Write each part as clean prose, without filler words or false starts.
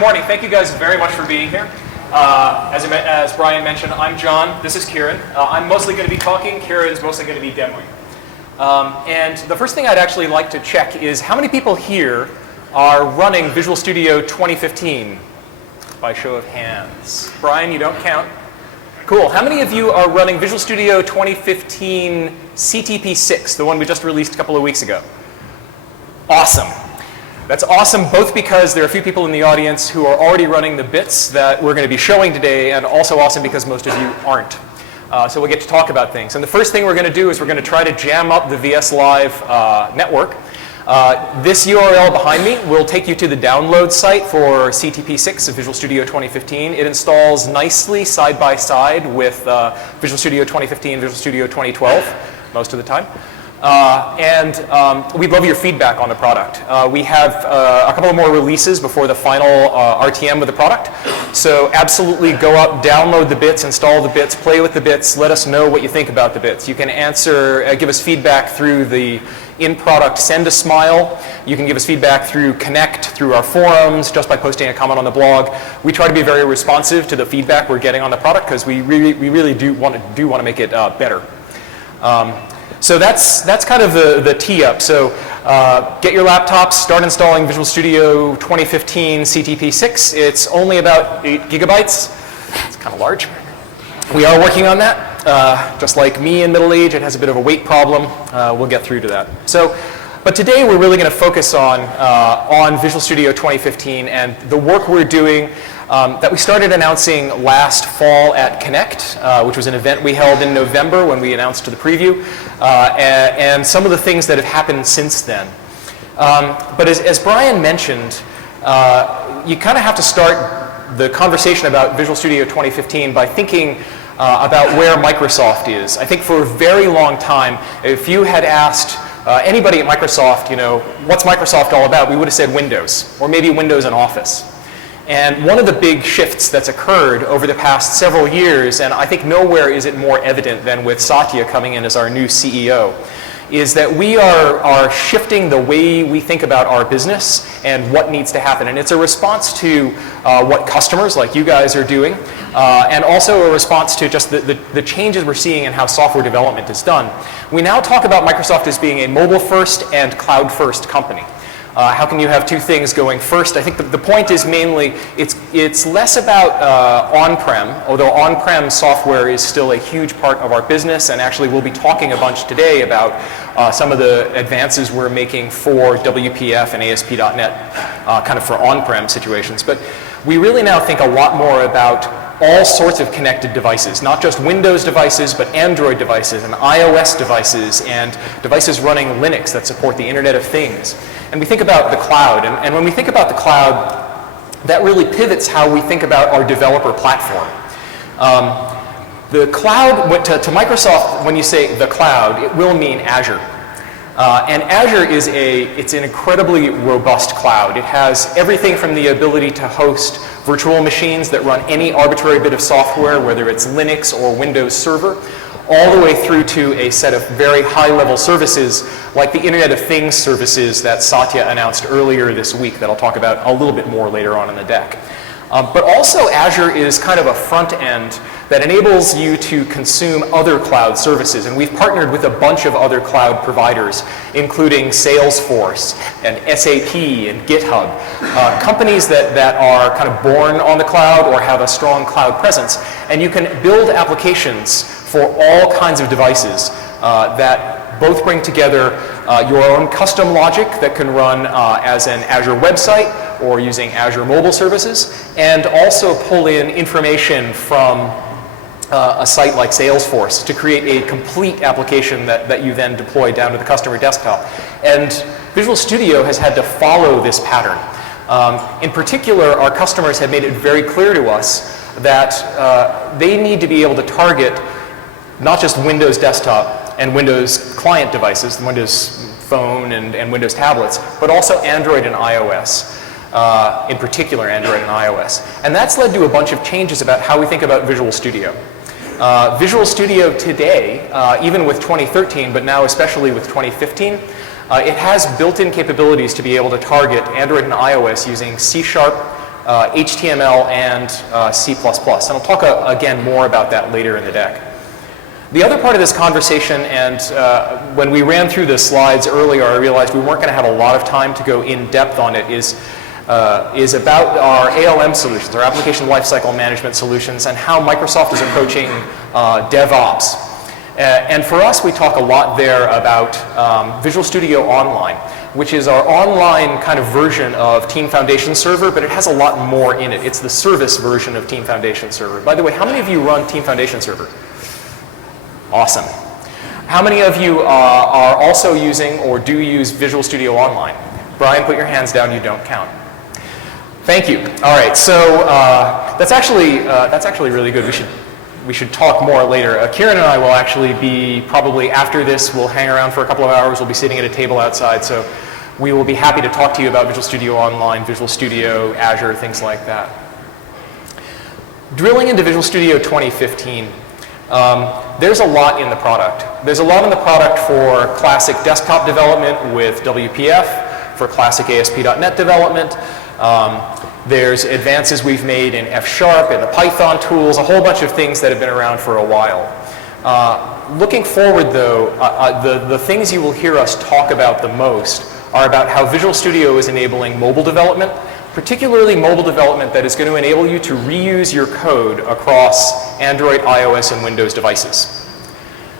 Good morning. Thank you guys very much for being here. As Brian mentioned, I'm John. This is Kieran. I'm mostly going to be talking. Kieran's mostly going to be demoing. And the first thing I'd actually like to check is how many people here are running Visual Studio 2015 by show of hands. Brian, you don't count. Cool. How many of you are running Visual Studio 2015 CTP6, the one we just released a couple of weeks ago? Awesome. That's awesome both because there are a few people in the audience who are already running the bits that we're going to be showing today, and also awesome because most of you aren't. So we'll get to talk about things. And the first thing we're going to do is we're going to try to jam up the VS Live network. This URL behind me will take you to the download site for CTP6 of Visual Studio 2015. It installs nicely side by side with Visual Studio 2015 and Visual Studio 2012 most of the time. We'd love your feedback on the product. We have a couple of more releases before the final RTM of the product. So absolutely go up, download the bits, install the bits, play with the bits, let us know what you think about the bits. You can give us feedback through the in-product Send a Smile. You can give us feedback through Connect, through our forums, just by posting a comment on the blog. We try to be very responsive to the feedback we're getting on the product because we really do want to make it better. So that's kind of the tee up. So get your laptops, start installing Visual Studio 2015 CTP6. It's only about 8 gigabytes. It's kind of large. We are working on that. Just like me in middle age, it has a bit of a weight problem. We'll get through to that. But today we're really going to focus on Visual Studio 2015 and the work we're doing that we started announcing last fall at Connect, which was an event we held in November when we announced the preview, and some of the things that have happened since then. But as Brian mentioned, you kind of have to start the conversation about Visual Studio 2015 by thinking about where Microsoft is. I think for a very long time, if you had asked anybody at Microsoft, what's Microsoft all about, we would have said Windows, or maybe Windows and Office. And one of the big shifts that's occurred over the past several years, and I think nowhere is it more evident than with Satya coming in as our new CEO, is that we are shifting the way we think about our business and what needs to happen. And it's a response to what customers like you guys are doing, and also a response to just the changes we're seeing in how software development is done. We now talk about Microsoft as being a mobile-first and cloud-first company. How can you have two things going first? I think the point is mainly it's less about on-prem, although on-prem software is still a huge part of our business, and actually we'll be talking a bunch today about some of the advances we're making for WPF and ASP.NET kind of for on-prem situations. But we really now think a lot more about all sorts of connected devices, not just Windows devices, but Android devices and iOS devices and devices running Linux that support the Internet of Things. And we think about the cloud, and when we think about the cloud, that really pivots how we think about our developer platform. The cloud, to Microsoft, when you say the cloud, it will mean Azure. And Azure it's an incredibly robust cloud. It has everything from the ability to host virtual machines that run any arbitrary bit of software, whether it's Linux or Windows Server, all the way through to a set of very high-level services like the Internet of Things services that Satya announced earlier this week that I'll talk about a little bit more later on in the deck. But also Azure is kind of a front end that enables you to consume other cloud services. And we've partnered with a bunch of other cloud providers, including Salesforce and SAP and GitHub, companies that are kind of born on the cloud or have a strong cloud presence. And you can build applications for all kinds of devices that both bring together your own custom logic that can run as an Azure website or using Azure mobile services, and also pull in information from a site like Salesforce to create a complete application that you then deploy down to the customer desktop. And Visual Studio has had to follow this pattern. In particular, our customers have made it very clear to us that they need to be able to target not just Windows desktop and Windows client devices, Windows Phone and Windows tablets, but also Android and iOS. In particular, Android and iOS. And that's led to a bunch of changes about how we think about Visual Studio. Visual Studio today, even with 2013, but now especially with 2015, it has built-in capabilities to be able to target Android and iOS using C# HTML and C++. And I'll talk again more about that later in the deck. The other part of this conversation, and when we ran through the slides earlier, I realized we weren't going to have a lot of time to go in depth on it, is about our ALM solutions, our application lifecycle management solutions, and how Microsoft is approaching DevOps. And for us, we talk a lot there about Visual Studio Online, which is our online kind of version of Team Foundation Server, but it has a lot more in it. It's the service version of Team Foundation Server. By the way, how many of you run Team Foundation Server? Awesome. How many of you are also using or do use Visual Studio Online? Brian, put your hands down, you don't count. Thank you. All right, so that's actually really good. We should talk more later. Kieran and I will actually be, probably after this, we'll hang around for a couple of hours. We'll be sitting at a table outside, so we will be happy to talk to you about Visual Studio Online, Visual Studio, Azure, things like that. Drilling into Visual Studio 2015, there's a lot in the product. There's a lot in the product for classic desktop development with WPF, for classic ASP.NET development. There's advances we've made in F# and the Python tools, a whole bunch of things that have been around for a while. Looking forward, though, the things you will hear us talk about the most are about how Visual Studio is enabling mobile development, particularly mobile development that is going to enable you to reuse your code across Android, iOS, and Windows devices.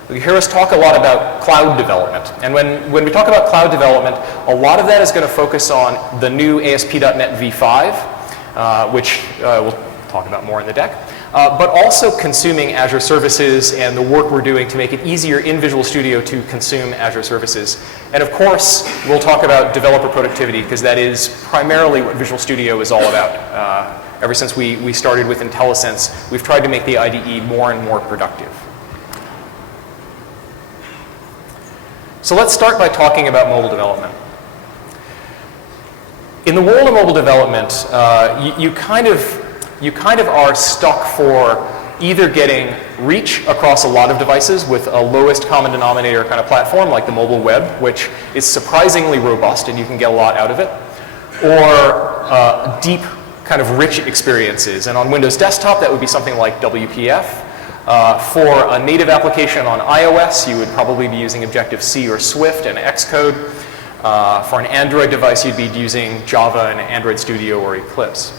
You hear us talk a lot about cloud development. And when we talk about cloud development, a lot of that is going to focus on the new ASP.NET v5, which we'll talk about more in the deck, but also consuming Azure services and the work we're doing to make it easier in Visual Studio to consume Azure services. And of course, we'll talk about developer productivity, because that is primarily what Visual Studio is all about. Ever since we started with IntelliSense, we've tried to make the IDE more and more productive. So let's start by talking about mobile development. In the world of mobile development, you kind of are stuck for either getting reach across a lot of devices with a lowest common denominator kind of platform like the mobile web, which is surprisingly robust and you can get a lot out of it, or deep kind of rich experiences. And on Windows desktop, that would be something like WPF. For a native application on iOS, you would probably be using Objective-C or Swift and Xcode. For an Android device, you'd be using Java and Android Studio or Eclipse.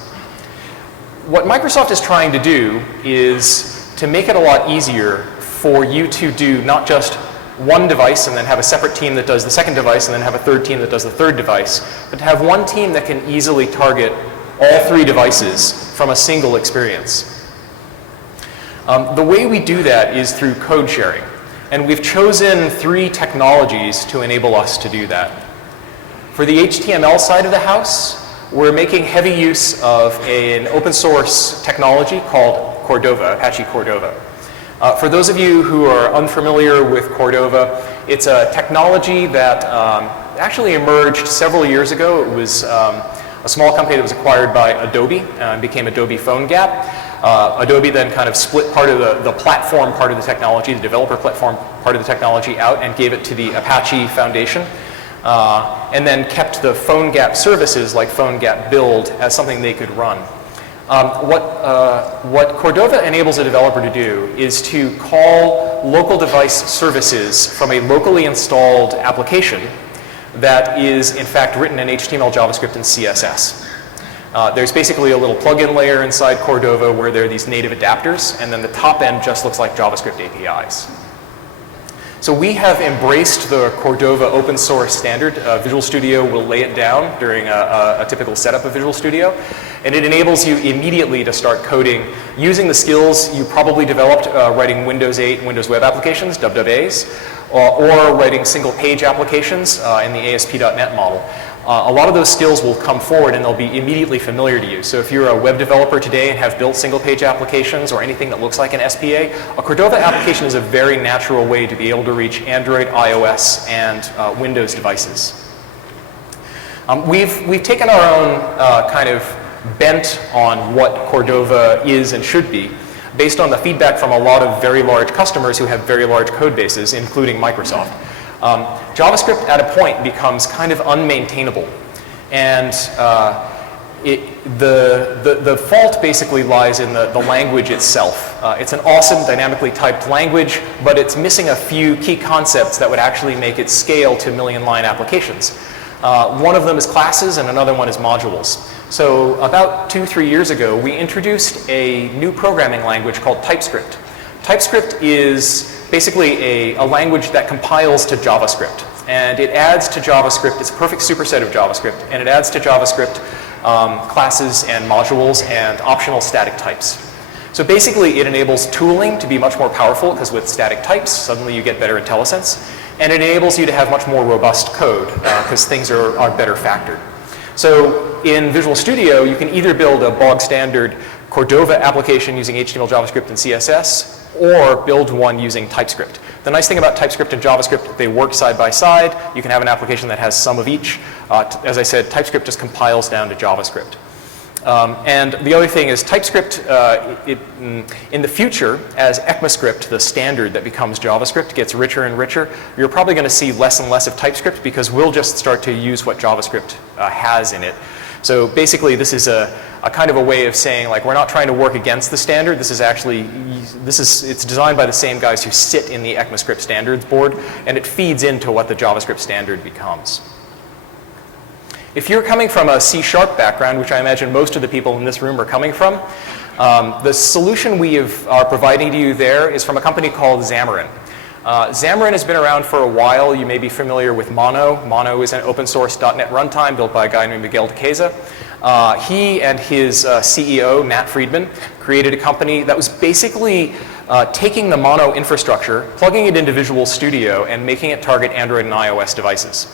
What Microsoft is trying to do is to make it a lot easier for you to do not just one device and then have a separate team that does the second device and then have a third team that does the third device, but to have one team that can easily target all three devices from a single experience. The way we do that is through code sharing, and we've chosen 3 technologies to enable us to do that. For the HTML side of the house, we're making heavy use of an open source technology called Cordova, Apache Cordova. For those of you who are unfamiliar with Cordova, it's a technology that actually emerged several years ago. It was a small company that was acquired by Adobe and became Adobe PhoneGap. Adobe then kind of split part of the platform part of the technology, the developer platform part of the technology out, and gave it to the Apache Foundation, and then kept the PhoneGap services like PhoneGap Build as something they could run. What Cordova enables a developer to do is to call local device services from a locally installed application that is in fact written in HTML, JavaScript, and CSS. There's basically a little plugin layer inside Cordova where there are these native adapters, and then the top end just looks like JavaScript APIs. So we have embraced the Cordova open source standard. Visual Studio will lay it down during a typical setup of Visual Studio, and it enables you immediately to start coding using the skills you probably developed writing Windows 8 and Windows Web applications, WWAs, or writing single page applications in the ASP.NET model. A lot of those skills will come forward and they'll be immediately familiar to you. So if you're a web developer today and have built single page applications or anything that looks like an SPA, a Cordova application is a very natural way to be able to reach Android, iOS, and Windows devices. We've taken our own kind of bent on what Cordova is and should be based on the feedback from a lot of very large customers who have very large code bases, including Microsoft. JavaScript at a point becomes kind of unmaintainable. And the fault basically lies in the language itself. It's an awesome dynamically typed language, but it's missing a few key concepts that would actually make it scale to million-line applications. One of them is classes, and another one is modules. So about 2-3 years ago, we introduced a new programming language called TypeScript. TypeScript is basically a language that compiles to JavaScript. And it adds to JavaScript, it's a perfect superset of JavaScript, and it adds to JavaScript classes and modules and optional static types. So basically it enables tooling to be much more powerful, because with static types, suddenly you get better IntelliSense. And it enables you to have much more robust code, because things are better factored. So in Visual Studio, you can either build a bog standard Cordova application using HTML, JavaScript, and CSS, or build one using TypeScript. The nice thing about TypeScript and JavaScript, they work side by side. You can have an application that has some of each. As I said, TypeScript just compiles down to JavaScript. And the other thing is TypeScript, in the future, as ECMAScript, the standard that becomes JavaScript, gets richer and richer, you're probably going to see less and less of TypeScript, because we'll just start to use what JavaScript has in it. So basically, this is a kind of a way of saying, like, we're not trying to work against the standard. This is actually, it's designed by the same guys who sit in the ECMAScript standards board, and it feeds into what the JavaScript standard becomes. If you're coming from a C# background, which I imagine most of the people in this room are coming from, the solution we are providing to you there is from a company called Xamarin. Xamarin has been around for a while. You may be familiar with Mono. Mono is an open source .NET runtime built by a guy named Miguel de Queza. He and his CEO, Matt Friedman, created a company that was basically taking the Mono infrastructure, plugging it into Visual Studio, and making it target Android and iOS devices.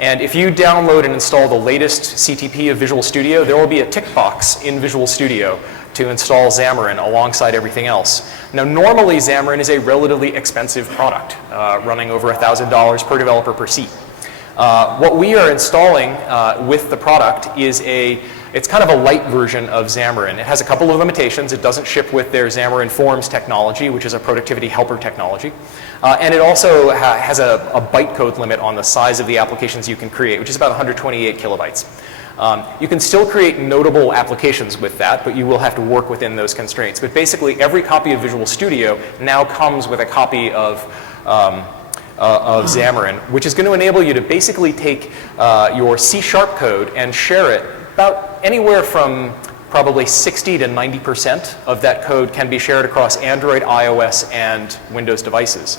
And if you download and install the latest CTP of Visual Studio, there will be a tick box in Visual Studio to install Xamarin alongside everything else. Now, normally Xamarin is a relatively expensive product, running over $1,000 per developer per seat. What we are installing with the product is it's kind of a light version of Xamarin. It has a couple of limitations. It doesn't ship with their Xamarin Forms technology, which is a productivity helper technology. And it also has a bytecode limit on the size of the applications you can create, which is about 128 kilobytes. You can still create notable applications with that, but you will have to work within those constraints. But basically, every copy of Visual Studio now comes with a copy of Xamarin, which is going to enable you to basically take your C# code and share it. About anywhere from probably 60 to 90% of that code can be shared across Android, iOS, and Windows devices.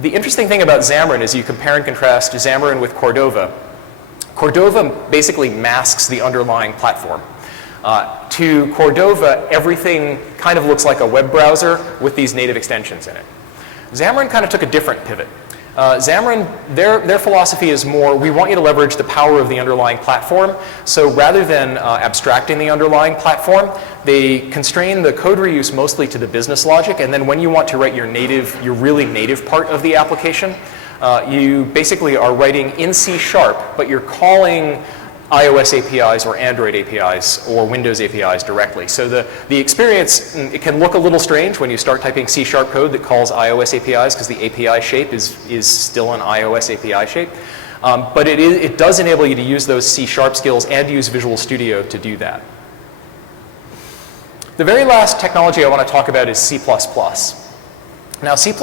The interesting thing about Xamarin is you compare and contrast Xamarin with Cordova. Cordova basically masks the underlying platform. To Cordova, everything kind of looks like a web browser with these native extensions in it. Xamarin kind of took a different pivot. Xamarin, their philosophy is more, we want you to leverage the power of the underlying platform. So rather than abstracting the underlying platform, they constrain the code reuse mostly to the business logic. And then when you want to write your really native part of the application, you basically are writing in C#, but you're calling iOS APIs or Android APIs or Windows APIs directly. So the experience, it can look a little strange when you start typing C# code that calls iOS APIs, because the API shape is still an iOS API shape. But it does enable you to use those C# skills and use Visual Studio to do that. The very last technology I want to talk about is C++. Now, C++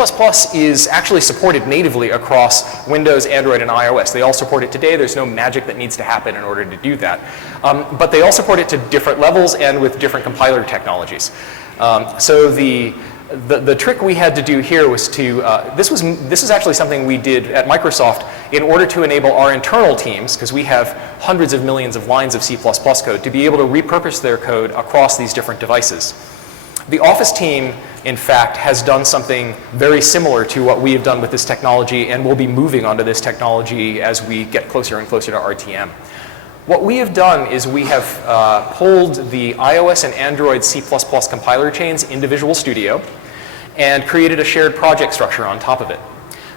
is actually supported natively across Windows, Android, and iOS. They all support it today. There's no magic that needs to happen in order to do that. But they all support it to different levels and with different compiler technologies. So the trick we had to do here was to, this is actually something we did at Microsoft in order to enable our internal teams, because we have hundreds of millions of lines of C++ code, to be able to repurpose their code across these different devices. The Office team, in fact, has done something very similar to what we have done with this technology, and we'll be moving onto this technology as we get closer and closer to RTM. What we have done is we have pulled the iOS and Android C++ compiler chains into Visual Studio and created a shared project structure on top of it.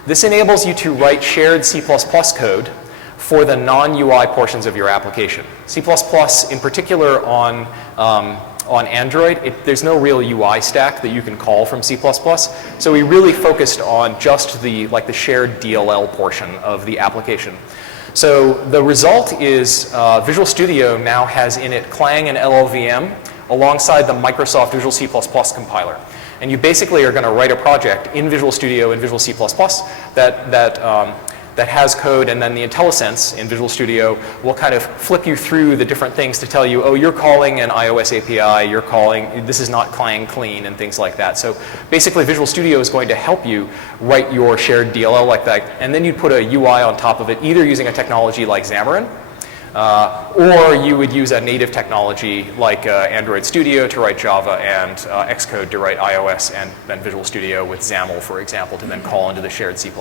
This enables you to write shared C++ code for the non-UI portions of your application. C++ in particular on Android, there's no real UI stack that you can call from C++. So we really focused on just the shared DLL portion of the application. So the result is Visual Studio now has in it Clang and LLVM alongside the Microsoft Visual C++ compiler. And you basically are going to write a project in Visual Studio and Visual C++ that has code, and then the IntelliSense in Visual Studio will kind of flip you through the different things to tell you, oh, you're calling an iOS API, you're calling, this is not Clang clean, and things like that. So basically Visual Studio is going to help you write your shared DLL like that, and then you'd put a UI on top of it, either using a technology like Xamarin, or you would use a native technology like Android Studio to write Java and Xcode to write iOS, and then Visual Studio with XAML, for example, to then call into the shared C++.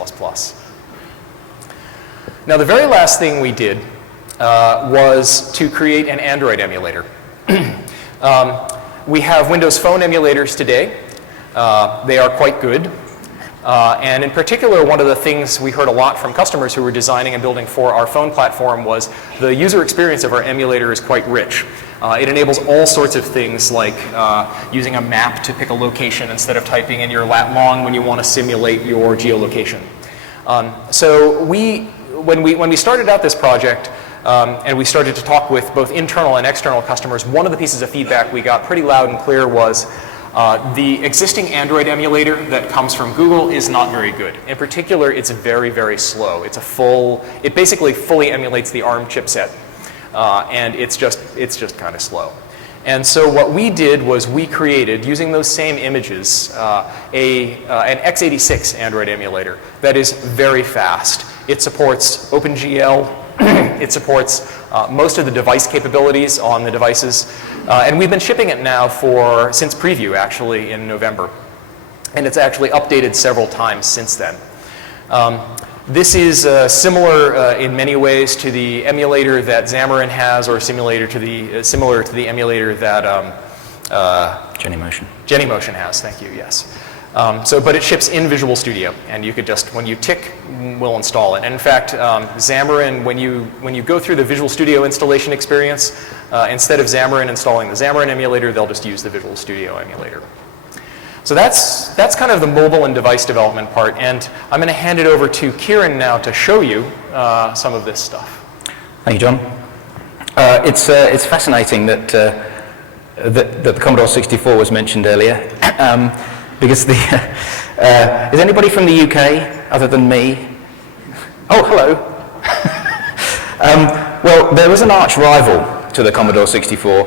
Now, the very last thing we did was to create an Android emulator. We have Windows Phone emulators today. They are quite good. And in particular, one of the things we heard a lot from customers who were designing and building for our phone platform was the user experience of our emulator is quite rich. It enables all sorts of things like using a map to pick a location instead of typing in your lat long when you want to simulate your geolocation. So when we started out this project and we started to talk with both internal and external customers, one of the pieces of feedback we got pretty loud and clear was the existing Android emulator that comes from Google is not very good. In particular, it's very, very slow. It basically fully emulates the ARM chipset, and it's just kind of slow. And so what we did was we created, using those same images, an x86 Android emulator that is very fast. It supports OpenGL. It supports most of the device capabilities on the devices. And we've been shipping it now since preview, actually, in November. And it's actually updated several times since then. This is similar in many ways to the emulator that Xamarin has, or similar to the emulator that Genymotion has. Thank you. Yes. But it ships in Visual Studio, and you could just, when you tick, we'll install it. And in fact, Xamarin, when you go through the Visual Studio installation experience, instead of Xamarin installing the Xamarin emulator, they'll just use the Visual Studio emulator. So that's kind of the mobile and device development part, and I'm going to hand it over to Kieran now to show you some of this stuff. Thank you, John. It's fascinating that the Commodore 64 was mentioned earlier, because is anybody from the UK other than me? Oh, hello. Well, there was an arch rival to the Commodore 64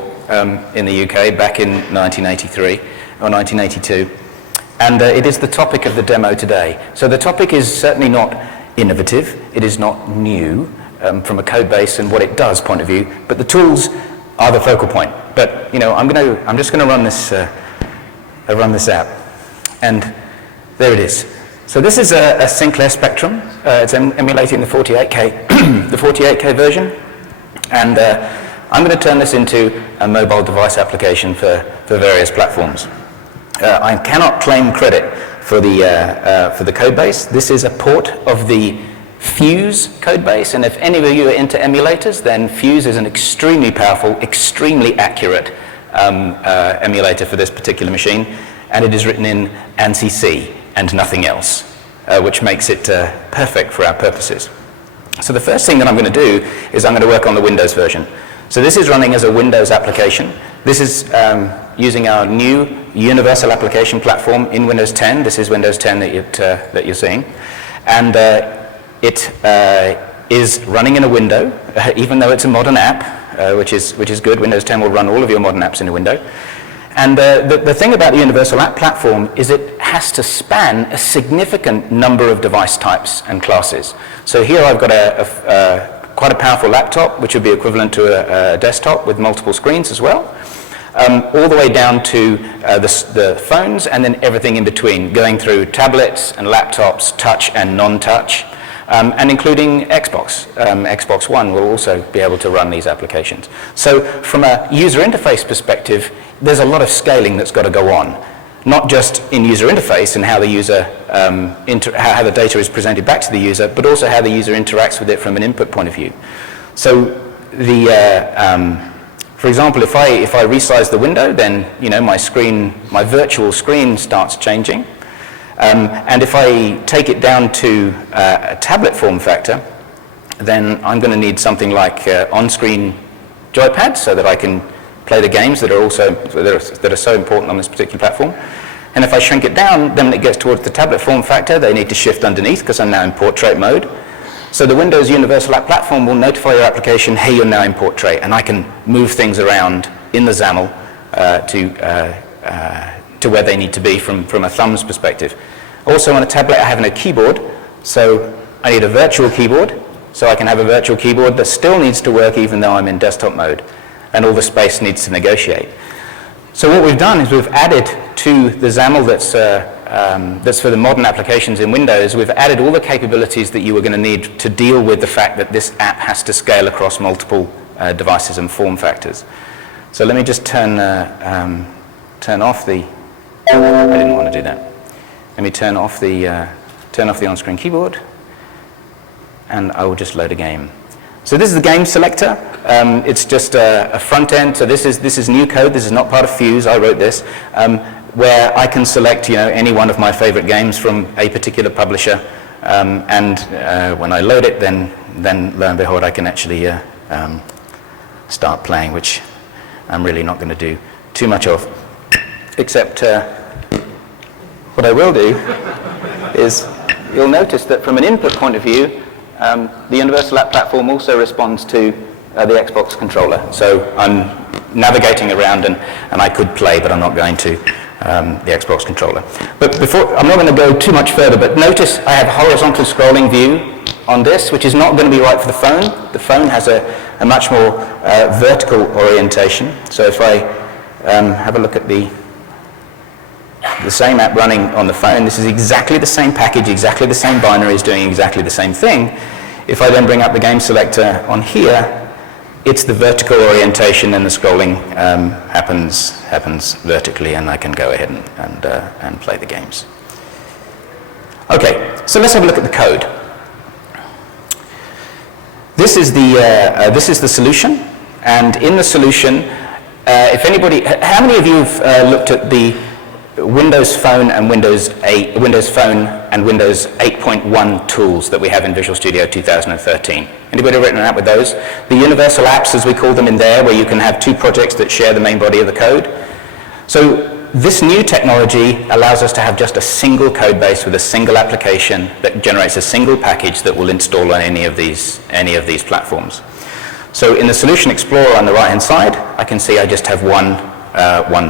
in the UK back in 1983. Or 1982, and it is the topic of the demo today. So the topic is certainly not innovative, it is not new from a code base and what it does point of view, but the tools are the focal point. But I'm just going to run this app, and there it is. So this is a Sinclair Spectrum. It's emulating the 48K, the 48K version, and I'm going to turn this into a mobile device application for various platforms. I cannot claim credit for the code base. This is a port of the Fuse code base, and if any of you are into emulators, then Fuse is an extremely powerful, extremely accurate emulator for this particular machine, and it is written in ANSI C and nothing else, which makes it perfect for our purposes. So the first thing that I'm going to do is I'm going to work on the Windows version. So this is running as a Windows application. This is using our new universal application platform in Windows 10. This is Windows 10 that you're seeing. And it is running in a window, even though it's a modern app, which is good. Windows 10 will run all of your modern apps in a window. And the thing about the universal app platform is it has to span a significant number of device types and classes. So here I've got quite a powerful laptop, which would be equivalent to a desktop with multiple screens as well, all the way down to the phones, and then everything in between, going through tablets and laptops, touch and non-touch, and including Xbox. Xbox One will also be able to run these applications. So from a user interface perspective, there's a lot of scaling that's got to go on. Not just in user interface and how the user how the data is presented back to the user, but also how the user interacts with it from an input point of view. So for example, if I resize the window, then my virtual screen starts changing. And if I take it down to a tablet form factor, then I'm going to need something like on-screen joypads so that I can play the games that are so important on this particular platform. And if I shrink it down, then when it gets towards the tablet form factor, they need to shift underneath because I'm now in portrait mode. So the Windows Universal App Platform will notify your application, hey, you're now in portrait, and I can move things around in the XAML to where they need to be from a thumb's perspective. Also on a tablet, I have no keyboard, so I need a virtual keyboard, so I can have a virtual keyboard that still needs to work even though I'm in desktop mode, and all the space needs to negotiate. So what we've done is we've added to the XAML that's for the modern applications in Windows, we've added all the capabilities that you were going to need to deal with the fact that this app has to scale across multiple devices and form factors. So let me just turn off the, I didn't want to do that. Let me turn off the on-screen keyboard, and I will just load a game. So this is the game selector. It's just a front end. So this is new code. This is not part of Fuse. I wrote this, where I can select any one of my favorite games from a particular publisher, and when I load it, then lo and behold, I can actually start playing, which I'm really not going to do too much of, except what I will do is you'll notice that from an input point of view, the Universal App Platform also responds to the Xbox controller. So I'm navigating around and I could play, but I'm not going to the Xbox controller. But I'm not going to go too much further, but notice I have horizontal scrolling view on this, which is not going to be right for the phone. The phone has a much more vertical orientation. So if I have a look at the same app running on the phone, this is exactly the same package, exactly the same binaries, doing exactly the same thing. If I then bring up the game selector on here, it's the vertical orientation, and the scrolling happens vertically, and I can go ahead and play the games. Okay, so let's have a look at the code. This is the solution, and in the solution, if anybody, how many of you have looked at the Windows Phone and Windows 8.1 tools that we have in Visual Studio 2013? Anybody written an app with those? The universal apps, as we call them in there, where you can have two projects that share the main body of the code. So this new technology allows us to have just a single code base with a single application that generates a single package that will install on any of these platforms. So in the Solution Explorer on the right-hand side, I can see I just have one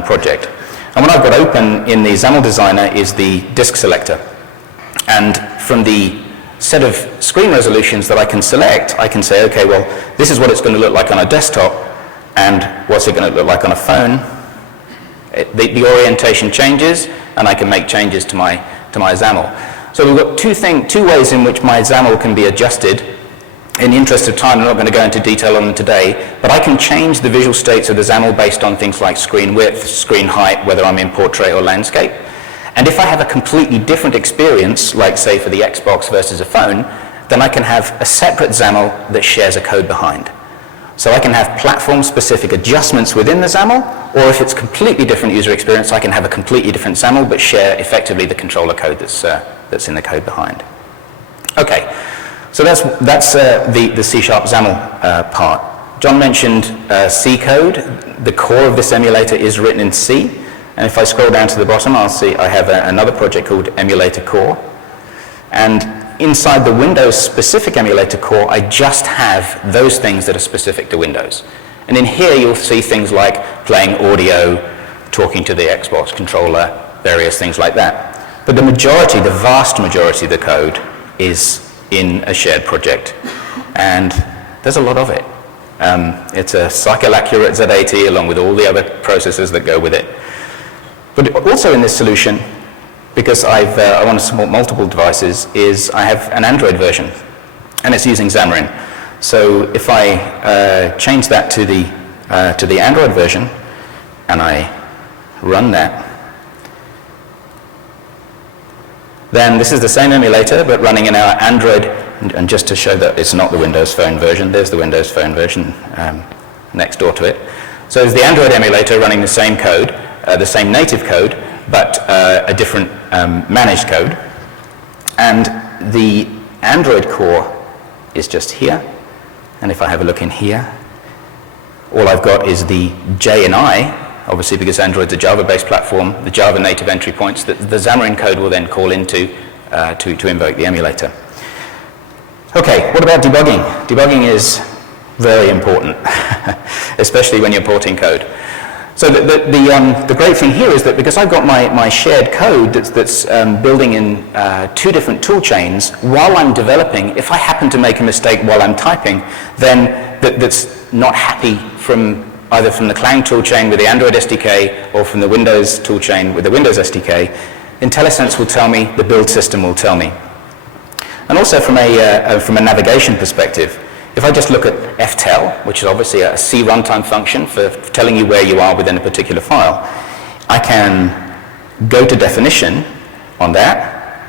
project. And what I've got open in the XAML Designer is the disk selector. And from the set of screen resolutions that I can select, I can say, okay, well, this is what it's going to look like on a desktop, and what's it going to look like on a phone. The orientation changes, and I can make changes to my XAML. So we've got two ways in which my XAML can be adjusted. In the interest of time, I'm not going to go into detail on them today, but I can change the visual states of the XAML based on things like screen width, screen height, whether I'm in portrait or landscape. And if I have a completely different experience, like say for the Xbox versus a phone, then I can have a separate XAML that shares a code behind. So I can have platform-specific adjustments within the XAML, or if it's a completely different user experience, I can have a completely different XAML but share effectively the controller code that's in the code behind. Okay. So that's the C# XAML part. John mentioned C code. The core of this emulator is written in C. And if I scroll down to the bottom, I'll see I have another project called Emulator Core. And inside the Windows-specific Emulator Core, I just have those things that are specific to Windows. And in here, you'll see things like playing audio, talking to the Xbox controller, various things like that. But the vast majority of the code is in a shared project, and there's a lot of it. It's a cycle-accurate Z80 along with all the other processors that go with it. But also in this solution, because I want to support multiple devices, is I have an Android version, and it's using Xamarin. So if I change that to the Android version, and I run that, then this is the same emulator, but running in our Android, and just to show that it's not the Windows Phone version, there's the Windows Phone version next door to it. So it's the Android emulator running the same code, the same native code, but a different managed code. And the Android core is just here. And if I have a look in here, all I've got is the J and I, obviously because Android's a Java-based platform, the Java native entry points that the Xamarin code will then call into to invoke the emulator. Okay, what about debugging? Debugging is very important, especially when you're porting code. So the great thing here is that because I've got my shared code that's building in two different tool chains, while I'm developing, if I happen to make a mistake while I'm typing, then that's not happy from either from the Clang tool chain with the Android SDK or from the Windows tool chain with the Windows SDK, IntelliSense will tell me, the build system will tell me. And also from a navigation perspective, if I just look at ftell, which is obviously a C runtime function for telling you where you are within a particular file, I can go to definition on that,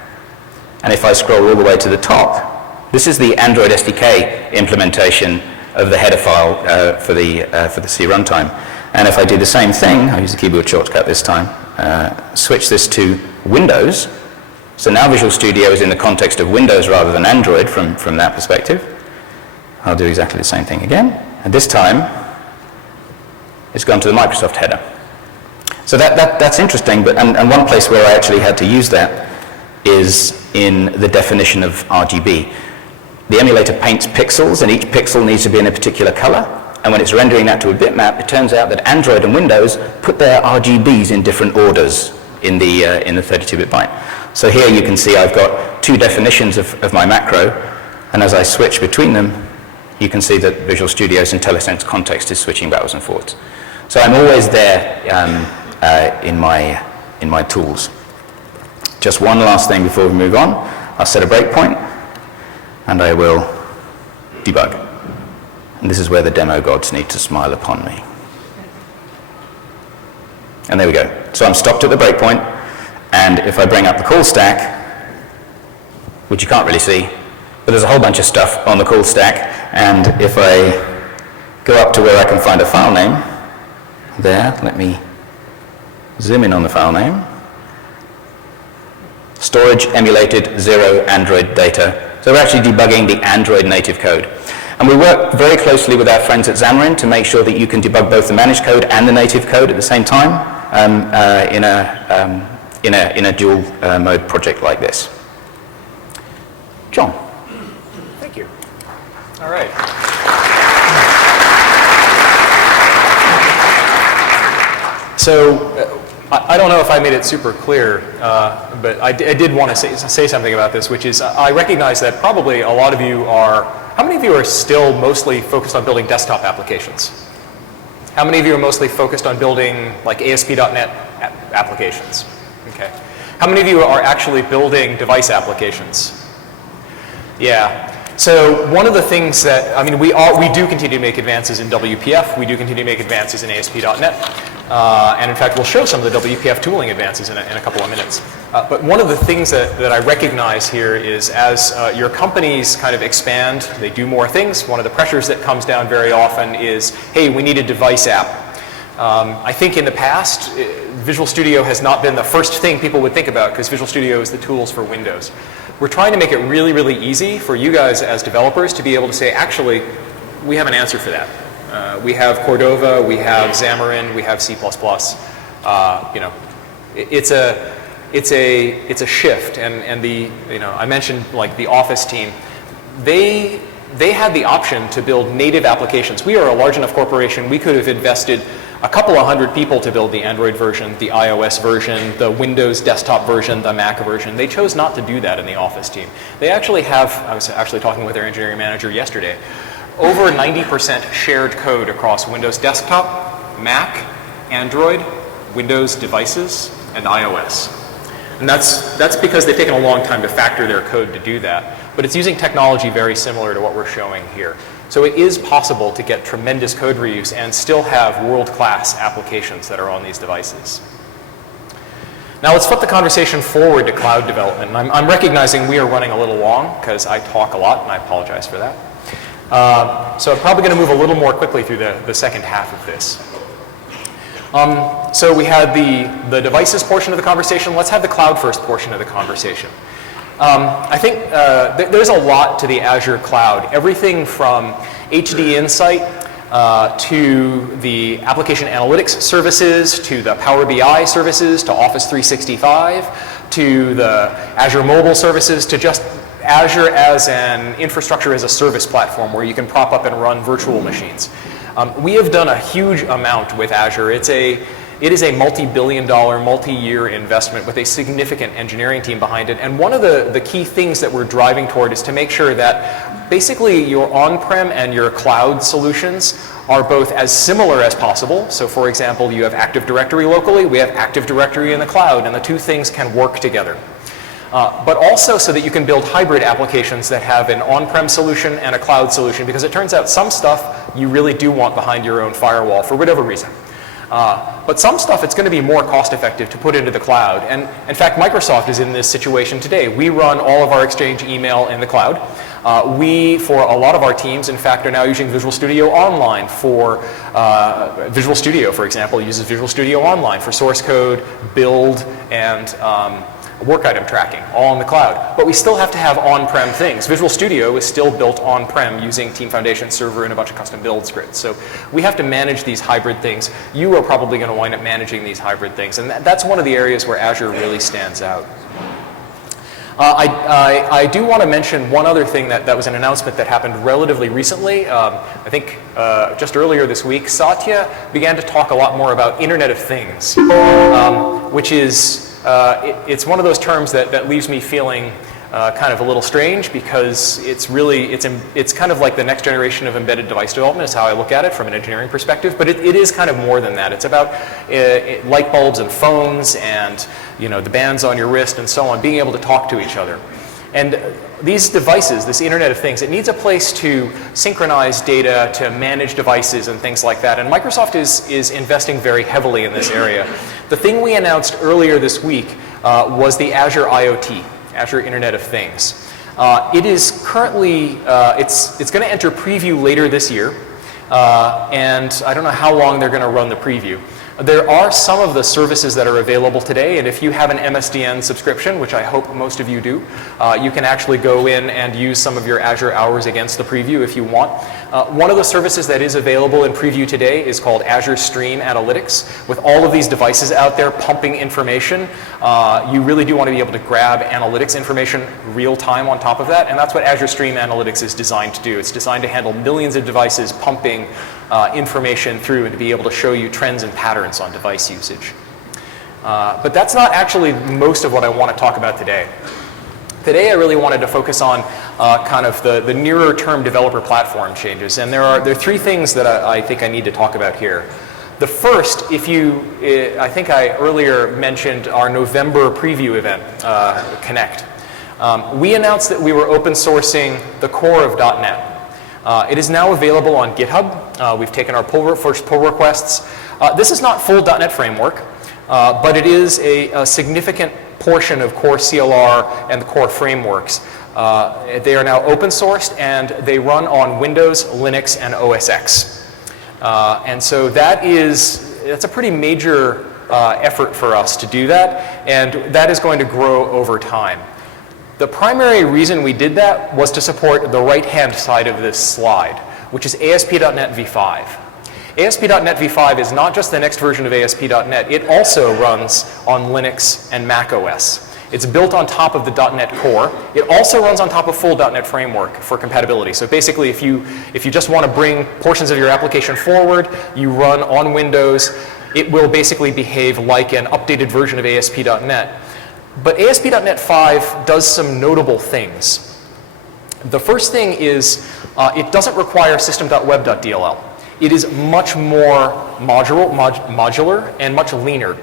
and if I scroll all the way to the top, this is the Android SDK implementation of the header file for the C runtime. And if I do the same thing, I'll use the keyboard shortcut this time, switch this to Windows, so now Visual Studio is in the context of Windows rather than Android from that perspective. I'll do exactly the same thing again, and this time it's gone to the Microsoft header. So that's interesting, but and one place where I actually had to use that is in the definition of RGB. The emulator paints pixels, and each pixel needs to be in a particular color, and when it's rendering that to a bitmap, it turns out that Android and Windows put their RGBs in different orders in the 32-bit byte. So here you can see I've got two definitions of my macro, and as I switch between them, you can see that Visual Studio's IntelliSense context is switching backwards and forwards. So I'm always there in my tools. Just one last thing before we move on. I'll set a breakpoint, and I will debug. And this is where the demo gods need to smile upon me. And there we go. So I'm stopped at the breakpoint, and if I bring up the call stack, which you can't really see, but there's a whole bunch of stuff on the call stack, and if I go up to where I can find a file name, there, let me zoom in on the file name. Storage emulated 0 Android data. So we're actually debugging the Android native code. And we work very closely with our friends at Xamarin to make sure that you can debug both the managed code and the native code at the same time in a dual mode project like this. John. Thank you. All right. So I don't know if I made it super clear, but I did want to say something about this, which is I recognize that probably a lot of you are, how many of you are still mostly focused on building desktop applications? How many of you are mostly focused on building like ASP.NET applications? Okay. How many of you are actually building device applications? Yeah. So one of the things that, I mean, we do continue to make advances in WPF. We do continue to make advances in ASP.NET. And in fact, we'll show some of the WPF tooling advances in a couple of minutes. But one of the things that I recognize here is as your companies kind of expand, they do more things. One of the pressures that comes down very often is, hey, we need a device app. I think in the past, Visual Studio has not been the first thing people would think about because Visual Studio is the tools for Windows. We're trying to make it really, really easy for you guys as developers to be able to say, actually, we have an answer for that. We have Cordova, we have Xamarin, we have C++. You know, it's a shift, and the I mentioned like the Office team, they had the option to build native applications. We are a large enough corporation, we could have invested a couple of hundred people to build the Android version, the iOS version, the Windows desktop version, the Mac version. They chose not to do that in the Office team. They actually have, I was actually talking with their engineering manager yesterday, over 90% shared code across Windows desktop, Mac, Android, Windows devices, and iOS. And that's because they've taken a long time to factor their code to do that. But it's using technology very similar to what we're showing here. So it is possible to get tremendous code reuse and still have world-class applications that are on these devices. Now let's flip the conversation forward to cloud development. And I'm recognizing we are running a little long because I talk a lot, and I apologize for that. So I'm probably going to move a little more quickly through the second half of this. So we had the devices portion of the conversation. Let's have the cloud first portion of the conversation. I think there's a lot to the Azure cloud. Everything from HD Insight to the application analytics services, to the Power BI services, to Office 365, to the Azure mobile services, to just Azure as an infrastructure as a service platform where you can prop up and run virtual machines. We have done a huge amount with Azure. It is a multi-billion-dollar, multi-year investment with a significant engineering team behind it. And one of the key things that we're driving toward is to make sure that basically your on-prem and your cloud solutions are both as similar as possible. So for example, you have Active Directory locally, we have Active Directory in the cloud, and the two things can work together. But also so that you can build hybrid applications that have an on-prem solution and a cloud solution, because it turns out some stuff you really do want behind your own firewall for whatever reason. But some stuff, it's going to be more cost-effective to put into the cloud. And in fact, Microsoft is in this situation today. We run all of our Exchange email in the cloud. We, for a lot of our teams, in fact, are now using Visual Studio Online for, Visual Studio, for example, uses Visual Studio Online for source code, build, and work item tracking, all in the cloud. But we still have to have on-prem things. Visual Studio is still built on-prem using Team Foundation Server and a bunch of custom build scripts. So we have to manage these hybrid things. You are probably going to wind up managing these hybrid things. And that's one of the areas where Azure really stands out. I do want to mention one other thing that was an announcement that happened relatively recently. I think just earlier this week, Satya began to talk a lot more about Internet of Things, which is it's one of those terms that leaves me feeling kind of a little strange, because it's kind of like the next generation of embedded device development is how I look at it from an engineering perspective, but it is kind of more than that. It's about light bulbs and phones and the bands on your wrist and so on, being able to talk to each other. And these devices, this Internet of Things, it needs a place to synchronize data, to manage devices and things like that. And Microsoft is investing very heavily in this area. The thing we announced earlier this week was the Azure IoT, Azure Internet of Things. It is currently, it's going to enter preview later this year. And I don't know how long they're going to run the preview. There are some of the services that are available today, and if you have an MSDN subscription, which I hope most of you do, you can actually go in and use some of your Azure hours against the preview if you want. One of the services that is available in preview today is called Azure Stream Analytics. With all of these devices out there pumping information, you really do want to be able to grab analytics information real time on top of that, and that's what Azure Stream Analytics is designed to do. It's designed to handle millions of devices pumping information through and to be able to show you trends and patterns on device usage. But that's not actually most of what I want to talk about today. Today I really wanted to focus on kind of the nearer term developer platform changes, and there are three things that I think I need to talk about here. The first, I think I earlier mentioned our November preview event, Connect. We announced that we were open sourcing the core of .NET. It is now available on GitHub. We've taken our first pull requests. This is not full .NET framework, but it is a significant portion of core CLR and the core frameworks. They are now open sourced, and they run on Windows, Linux, and OS X. And so that's a pretty major effort for us to do that, and that is going to grow over time. The primary reason we did that was to support the right-hand side of this slide, which is ASP.NET v5. ASP.NET v5 is not just the next version of ASP.NET, it also runs on Linux and Mac OS. It's built on top of the .NET Core. It also runs on top of full .NET Framework for compatibility. So basically, if you just want to bring portions of your application forward, you run on Windows, it will basically behave like an updated version of ASP.NET. But ASP.NET 5 does some notable things. The first thing is it doesn't require system.web.dll. It is much more modular and much leaner.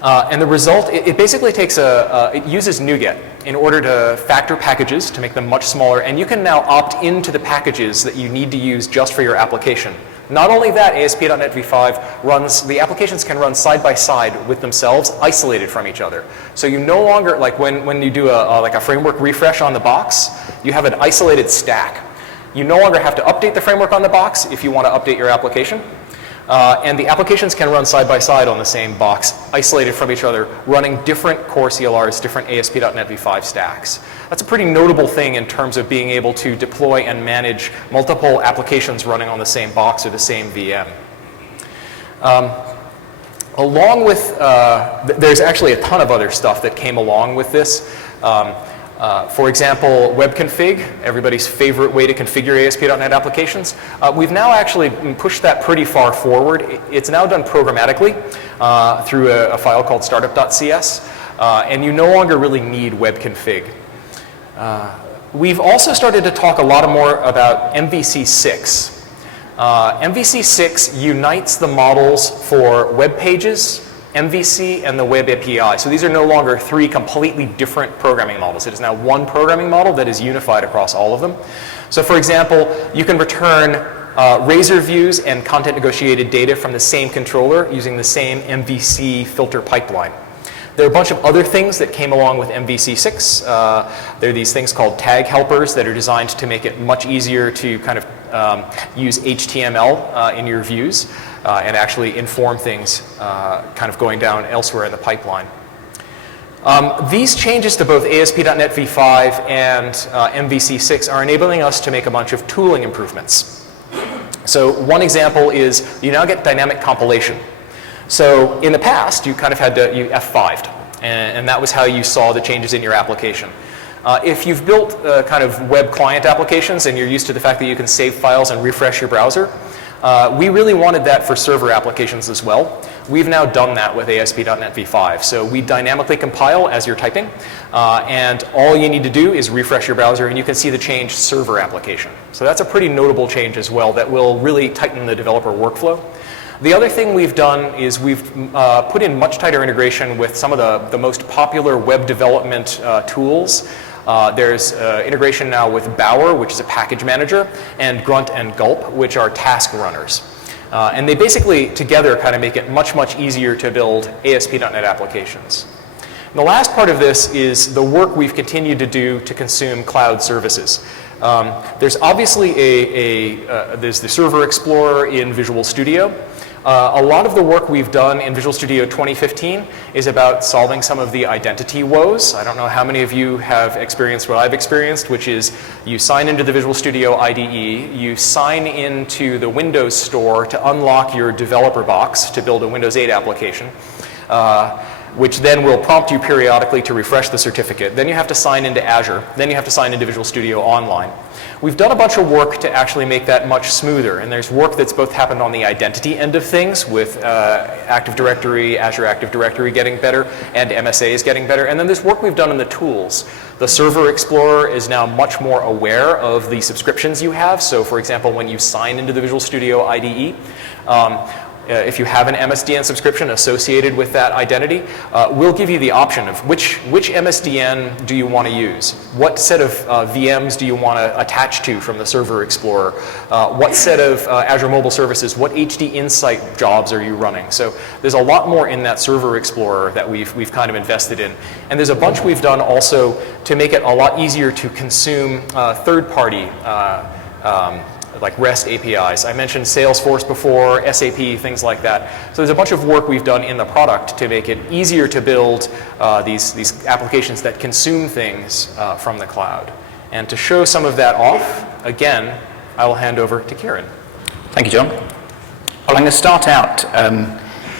And the result, it basically takes it uses NuGet in order to factor packages to make them much smaller, and you can now opt into the packages that you need to use just for your application. Not only that, ASP.NET v5 the applications can run side by side with themselves, isolated from each other. So you no longer, like when you do like a framework refresh on the box, you have an isolated stack. You no longer have to update the framework on the box if you want to update your application. And the applications can run side by side on the same box, isolated from each other, running different core CLRs, different ASP.NET v5 stacks. That's a pretty notable thing in terms of being able to deploy and manage multiple applications running on the same box or the same VM. Along with, there's actually a ton of other stuff that came along with this. For example, web config, everybody's favorite way to configure ASP.NET applications. We've now actually pushed that pretty far forward. It's now done programmatically through a file called startup.cs, and you no longer really need web config. We've also started to talk a lot more about MVC6. MVC6 unites the models for web pages, MVC, and the web API. So these are no longer three completely different programming models. It is now one programming model that is unified across all of them. So for example, you can return Razor views and content negotiated data from the same controller using the same MVC filter pipeline. There are a bunch of other things that came along with MVC6. There are these things called tag helpers that are designed to make it much easier to kind of use HTML in your views and actually inform things kind of going down elsewhere in the pipeline. These changes to both ASP.NET v5 and MVC6 are enabling us to make a bunch of tooling improvements. So one example is you now get dynamic compilation. So in the past, you kind of had to, you F5'd, and that was how you saw the changes in your application. If you've built kind of web client applications and you're used to the fact that you can save files and refresh your browser, we really wanted that for server applications as well. We've now done that with ASP.NET v5. So we dynamically compile as you're typing, and all you need to do is refresh your browser and you can see the changed server application. So that's a pretty notable change as well that will really tighten the developer workflow. The other thing we've done is we've put in much tighter integration with some of the most popular web development tools. There's integration now with Bower, which is a package manager, and Grunt and Gulp, which are task runners. And they basically together kind of make it much, much easier to build ASP.NET applications. And the last part of this is the work we've continued to do to consume cloud services. There's obviously there's the Server Explorer in Visual Studio. A lot of the work we've done in Visual Studio 2015 is about solving some of the identity woes. I don't know how many of you have experienced what I've experienced, which is you sign into the Visual Studio IDE, you sign into the Windows Store to unlock your developer box to build a Windows 8 application, which then will prompt you periodically to refresh the certificate. Then you have to sign into Azure. Then you have to sign into Visual Studio Online. We've done a bunch of work to actually make that much smoother, and there's work that's both happened on the identity end of things with Active Directory, Azure Active Directory getting better, and MSA is getting better, and then there's work we've done in the tools. The Server Explorer is now much more aware of the subscriptions you have, so for example, when you sign into the Visual Studio IDE, if you have an MSDN subscription associated with that identity, we'll give you the option of which MSDN do you want to use? What set of VMs do you want to attach to from the Server Explorer? What set of Azure Mobile Services, what HD Insight jobs are you running? So there's a lot more in that Server Explorer that we've kind of invested in. And there's a bunch we've done also to make it a lot easier to consume third-party like REST APIs. I mentioned Salesforce before, SAP, things like that. So there's a bunch of work we've done in the product to make it easier to build these applications that consume things from the cloud. And to show some of that off, again, I will hand over to Kieran. Thank you, John. Well, I'm going to start out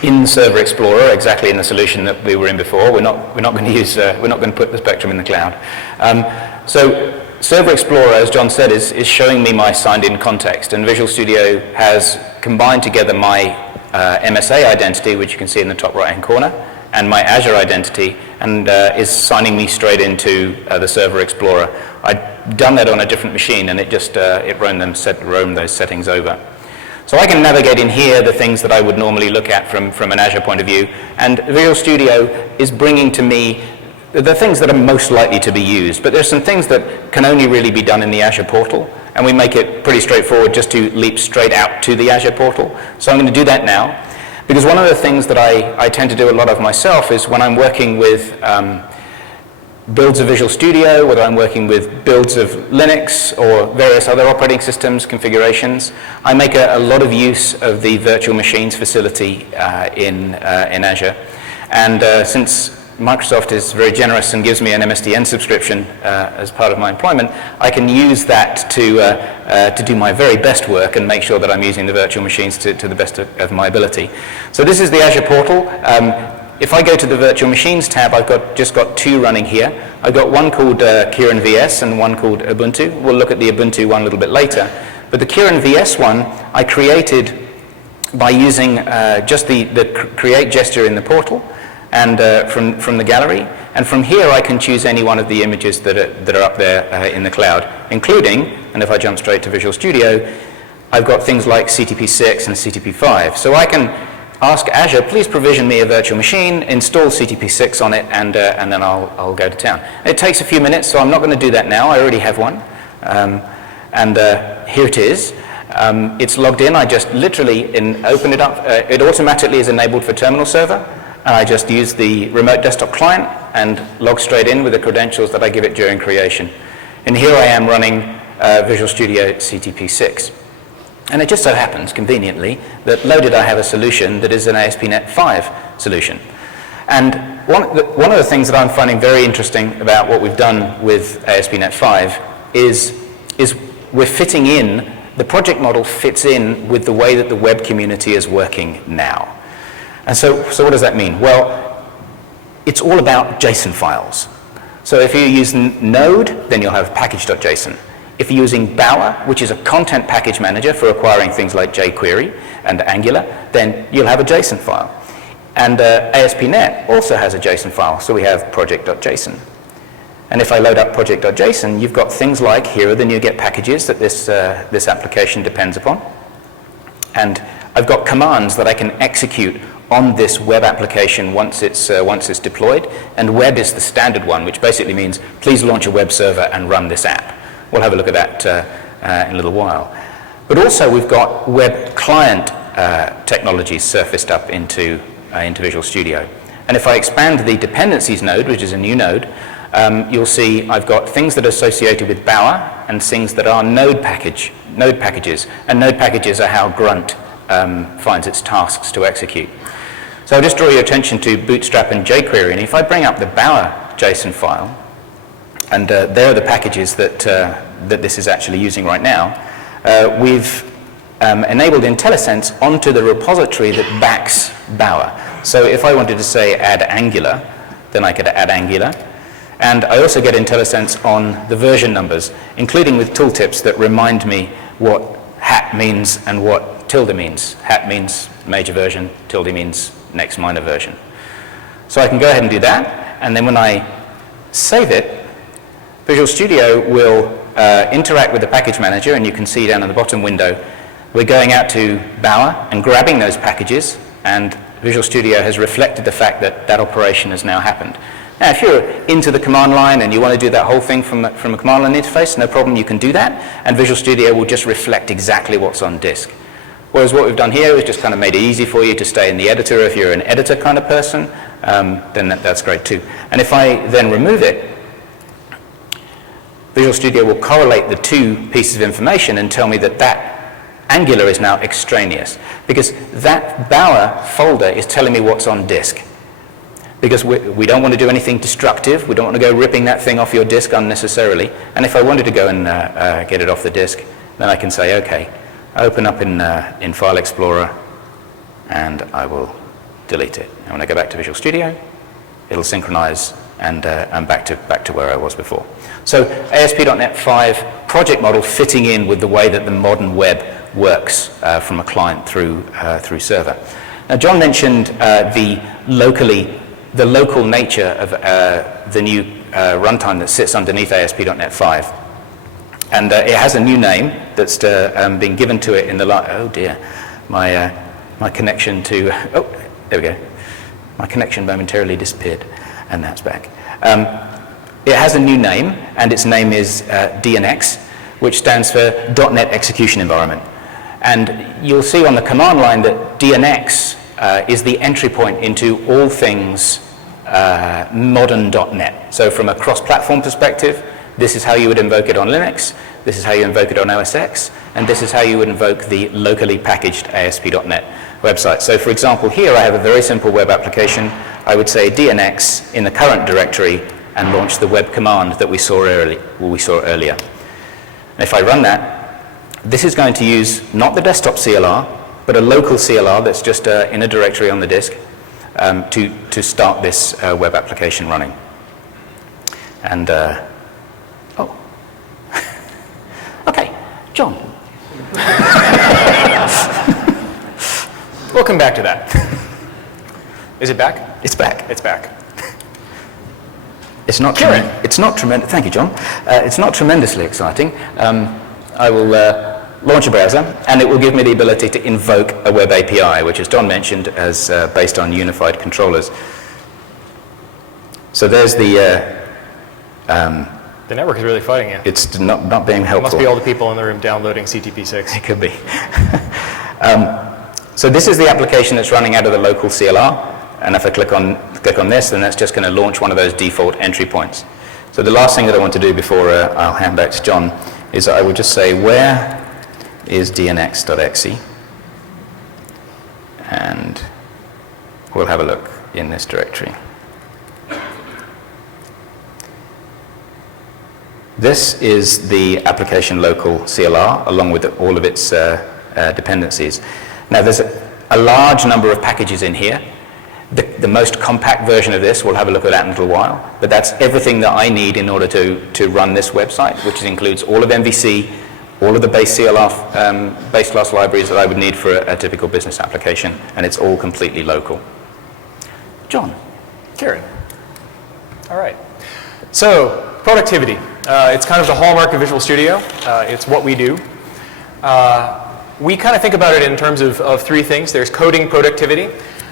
in Server Explorer, exactly in the solution that we were in before. We're not going to use, we're not going to put the Spectrum in the cloud. So Server Explorer, as John said, is showing me my signed-in context, and Visual Studio has combined together my MSA identity, which you can see in the top right-hand corner, and my Azure identity, and is signing me straight into the Server Explorer. I'd done that on a different machine, and it just roamed those settings over. So I can navigate in here the things that I would normally look at from an Azure point of view, and Visual Studio is bringing to me the things that are most likely to be used, but there's some things that can only really be done in the Azure Portal, and we make it pretty straightforward just to leap straight out to the Azure Portal. So I'm going to do that now, because one of the things that I tend to do a lot of myself is when I'm working with builds of Visual Studio, whether I'm working with builds of Linux or various other operating systems configurations. I make a lot of use of the virtual machines facility in Azure. And since Microsoft is very generous and gives me an MSDN subscription as part of my employment, I can use that to do my very best work and make sure that I'm using the virtual machines to the best of my ability. So this is the Azure Portal. If I go to the Virtual Machines tab, I've just got two running here. I've got one called Kieran VS and one called Ubuntu. We'll look at the Ubuntu one a little bit later. But the Kieran VS one I created by using just the create gesture in the portal and from the gallery. And from here I can choose any one of the images that are up there in the cloud, including, and if I jump straight to Visual Studio, I've got things like CTP6 and CTP5. So I can ask Azure, please provision me a virtual machine, install CTP6 on it, and then I'll go to town. It takes a few minutes, so I'm not going to do that now. I already have one. Here it is. It's logged in. I just literally open it up. It automatically is enabled for terminal server. And I just use the remote desktop client and log straight in with the credentials that I give it during creation. And here I am running Visual Studio CTP6. And it just so happens, conveniently, that loaded I have a solution that is an ASP.NET 5 solution. And one of the things that I'm finding very interesting about what we've done with ASP.NET 5 is we're fitting in, the project model fits in with the way that the web community is working now. And so what does that mean? Well, it's all about JSON files. So if you use Node, then you'll have package.json. If you're using Bower, which is a content package manager for acquiring things like jQuery and Angular, then you'll have a JSON file. And ASP.NET also has a JSON file, so we have project.json. And if I load up project.json, you've got things like, here are the NuGet packages that this application depends upon. And I've got commands that I can execute on this web application once it's deployed. And web is the standard one, which basically means, please launch a web server and run this app. We'll have a look at that in a little while. But also we've got web client technologies surfaced up into Visual Studio. And if I expand the dependencies node, which is a new node, you'll see I've got things that are associated with Bower and things that are node packages. And node packages are how Grunt finds its tasks to execute. So I'll just draw your attention to Bootstrap and jQuery. And if I bring up the Bower JSON file, and there are the packages that this is actually using right now. We've enabled IntelliSense onto the repository that backs Bower. So if I wanted to say add Angular, then I could add Angular. And I also get IntelliSense on the version numbers, including with tooltips that remind me what hat means and what tilde means. Hat means major version, tilde means next minor version. So I can go ahead and do that. And then when I save it, Visual Studio will interact with the package manager, and you can see down in the bottom window, we're going out to Bower and grabbing those packages, and Visual Studio has reflected the fact that that operation has now happened. Now, if you're into the command line and you want to do that whole thing from a command line interface, no problem, you can do that, and Visual Studio will just reflect exactly what's on disk. Whereas what we've done here is just kind of made it easy for you to stay in the editor. If you're an editor kind of person, then that's great too. And if I then remove it, Visual Studio will correlate the two pieces of information and tell me that that Angular is now extraneous, because that Bower folder is telling me what's on disk. Because we don't want to do anything destructive. We don't want to go ripping that thing off your disk unnecessarily. And if I wanted to go and get it off the disk, then I can say, okay, open up in File Explorer, and I will delete it. And when I go back to Visual Studio, it'll synchronize, and I'm back to where I was before. So ASP.NET 5 project model fitting in with the way that the modern web works from a client through server. Now, John mentioned the local nature of the new runtime that sits underneath ASP.NET 5. And it has a new name that's been given to it in the oh dear, my connection to, oh, there we go. My connection momentarily disappeared, and that's back. It has a new name, and its name is DNX, which stands for .NET Execution Environment. And you'll see on the command line that DNX is the entry point into all things modern .NET. So from a cross-platform perspective, this is how you would invoke it on Linux, this is how you invoke it on OS X, and this is how you would invoke the locally packaged ASP.NET website. So for example, here I have a very simple web application. I would say DNX in the current directory and launch the web command that we saw earlier. And if I run that, this is going to use not the desktop CLR, but a local CLR that's just in a directory on the disk to start this web application running. And, okay, John. We'll come back to that. Is it back? It's back. It's back. It's not Kieran. It's not tremendous. Thank you, John. It's not tremendously exciting. I will launch a browser, and it will give me the ability to invoke a web API, which, as John mentioned, is based on unified controllers. So there's the network is really fighting you. It's not being helpful. It must be all the people in the room downloading CTP6. It could be. So this is the application that's running out of the local CLR, and if I click on this, then that's just going to launch one of those default entry points. So the last thing that I want to do before I'll hand back to John is that I would just say, where is dnx.exe? And we'll have a look in this directory. This is the application local CLR, along with all of its dependencies. Now, there's a large number of packages in here. The most compact version of this, we'll have a look at that in a little while, but that's everything that I need in order to run this website, which includes all of MVC, all of the base CLR, base class libraries that I would need for a typical business application, and it's all completely local. John. Kieran. All right. So, productivity. It's kind of the hallmark of Visual Studio. It's what we do. We kind of think about it in terms of three things. There's coding productivity.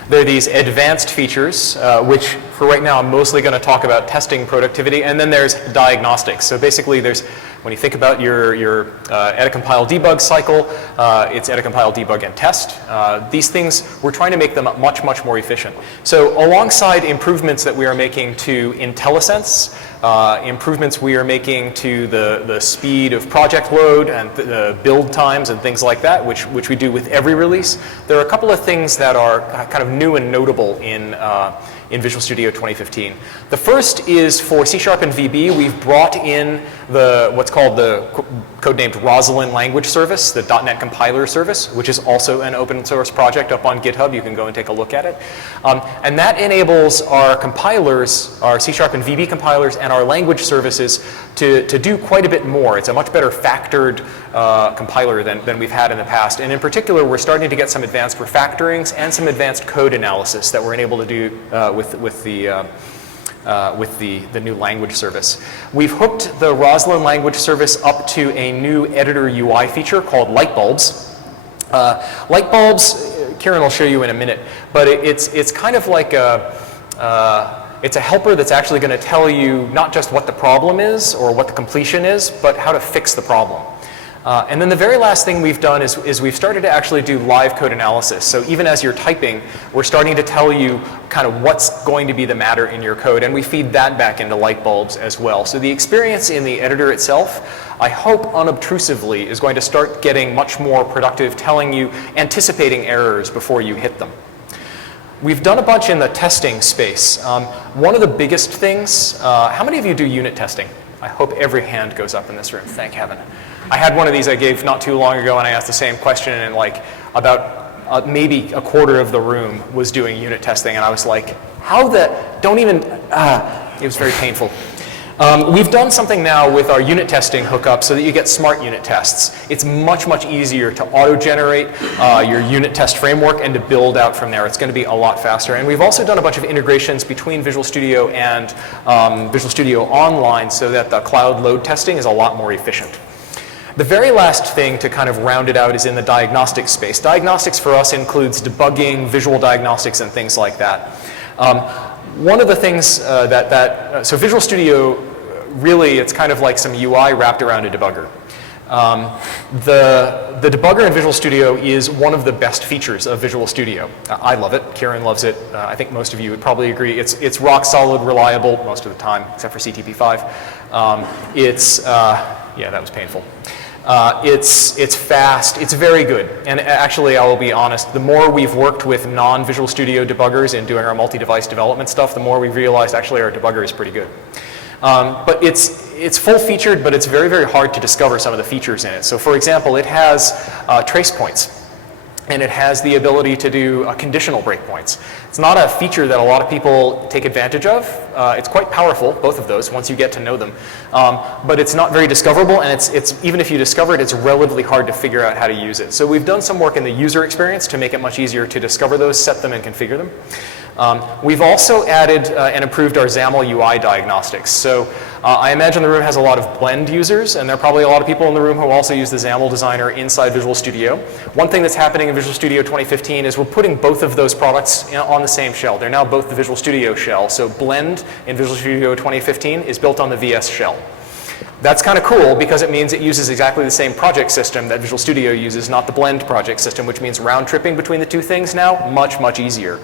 There are these advanced features, which for right now I'm mostly going to talk about testing productivity, and then there's diagnostics. So basically when you think about your edit, compile, debug cycle, it's edit, compile, debug, and test. These things, we're trying to make them much, much more efficient. So alongside improvements that we are making to IntelliSense, improvements we are making to the speed of project load and the build times and things like that, which we do with every release, there are a couple of things that are kind of new and notable in Visual Studio 2015. The first is for C# and VB, we've brought in what's called the codenamed Roslyn language service, the .NET compiler service, which is also an open source project up on GitHub. You can go and take a look at it. And that enables our compilers, our C# and VB compilers, and our language services to do quite a bit more. It's a much better factored compiler than we've had in the past. And in particular, we're starting to get some advanced refactorings and some advanced code analysis that we're able to do with the new language service. We've hooked the Roslyn language service up to a new editor UI feature called Lightbulbs. Lightbulbs, Kieran will show you in a minute, but it's kind of like it's a helper that's actually going to tell you not just what the problem is or what the completion is, but how to fix the problem. And then the very last thing we've done is we've started to actually do live code analysis. So even as you're typing, we're starting to tell you kind of what's going to be the matter in your code, and we feed that back into Lightbulbs as well. So the experience in the editor itself, I hope unobtrusively, is going to start getting much more productive, telling you, anticipating errors before you hit them. We've done a bunch in the testing space. One of the biggest things, how many of you do unit testing? I hope every hand goes up in this room, thank heaven. I had one of these I gave not too long ago, and I asked the same question, and like about maybe a quarter of the room was doing unit testing, and I was like, how the, don't even, it was very painful. We've done something now with our unit testing hookup so that you get smart unit tests. It's much, much easier to auto-generate your unit test framework and to build out from there. It's going to be a lot faster. And we've also done a bunch of integrations between Visual Studio and Visual Studio Online so that the cloud load testing is a lot more efficient. The very last thing to kind of round it out is in the diagnostic space. Diagnostics for us includes debugging, visual diagnostics, and things like that. One of the things so Visual Studio, really, it's kind of like some UI wrapped around a debugger. The debugger in Visual Studio is one of the best features of Visual Studio. I love it. Kieran loves it. I think most of you would probably agree. It's rock solid, reliable most of the time, except for CTP5. Yeah, that was painful. It's fast. It's very good. And actually, I will be honest, the more we've worked with non-Visual Studio debuggers in doing our multi-device development stuff, the more we've realized actually our debugger is pretty good. But it's full-featured, but it's very, very hard to discover some of the features in it. So for example, it has trace points, and it has the ability to do conditional breakpoints. It's not a feature that a lot of people take advantage of. It's quite powerful, both of those, once you get to know them. But it's not very discoverable, and it's even if you discover it, it's relatively hard to figure out how to use it. So we've done some work in the user experience to make it much easier to discover those, set them, and configure them. We've also added and improved our XAML UI diagnostics. So I imagine the room has a lot of Blend users, and there are probably a lot of people in the room who also use the XAML designer inside Visual Studio. One thing that's happening in Visual Studio 2015 is we're putting both of those products on the same shell. They're now both the Visual Studio shell. So Blend in Visual Studio 2015 is built on the VS shell. That's kind of cool because it means it uses exactly the same project system that Visual Studio uses, not the Blend project system, which means round-tripping between the two things now, much, much easier.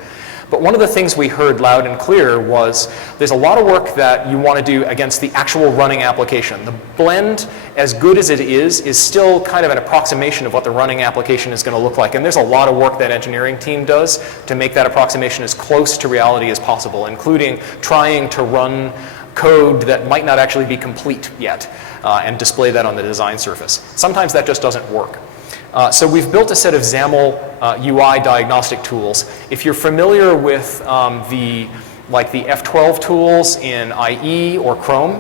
But one of the things we heard loud and clear was there's a lot of work that you want to do against the actual running application. The Blend, as good as it is still kind of an approximation of what the running application is going to look like. And there's a lot of work that engineering team does to make that approximation as close to reality as possible, including trying to run code that might not actually be complete yet and display that on the design surface. Sometimes that just doesn't work. So we've built a set of XAML UI diagnostic tools. If you're familiar with the F12 tools in IE or Chrome,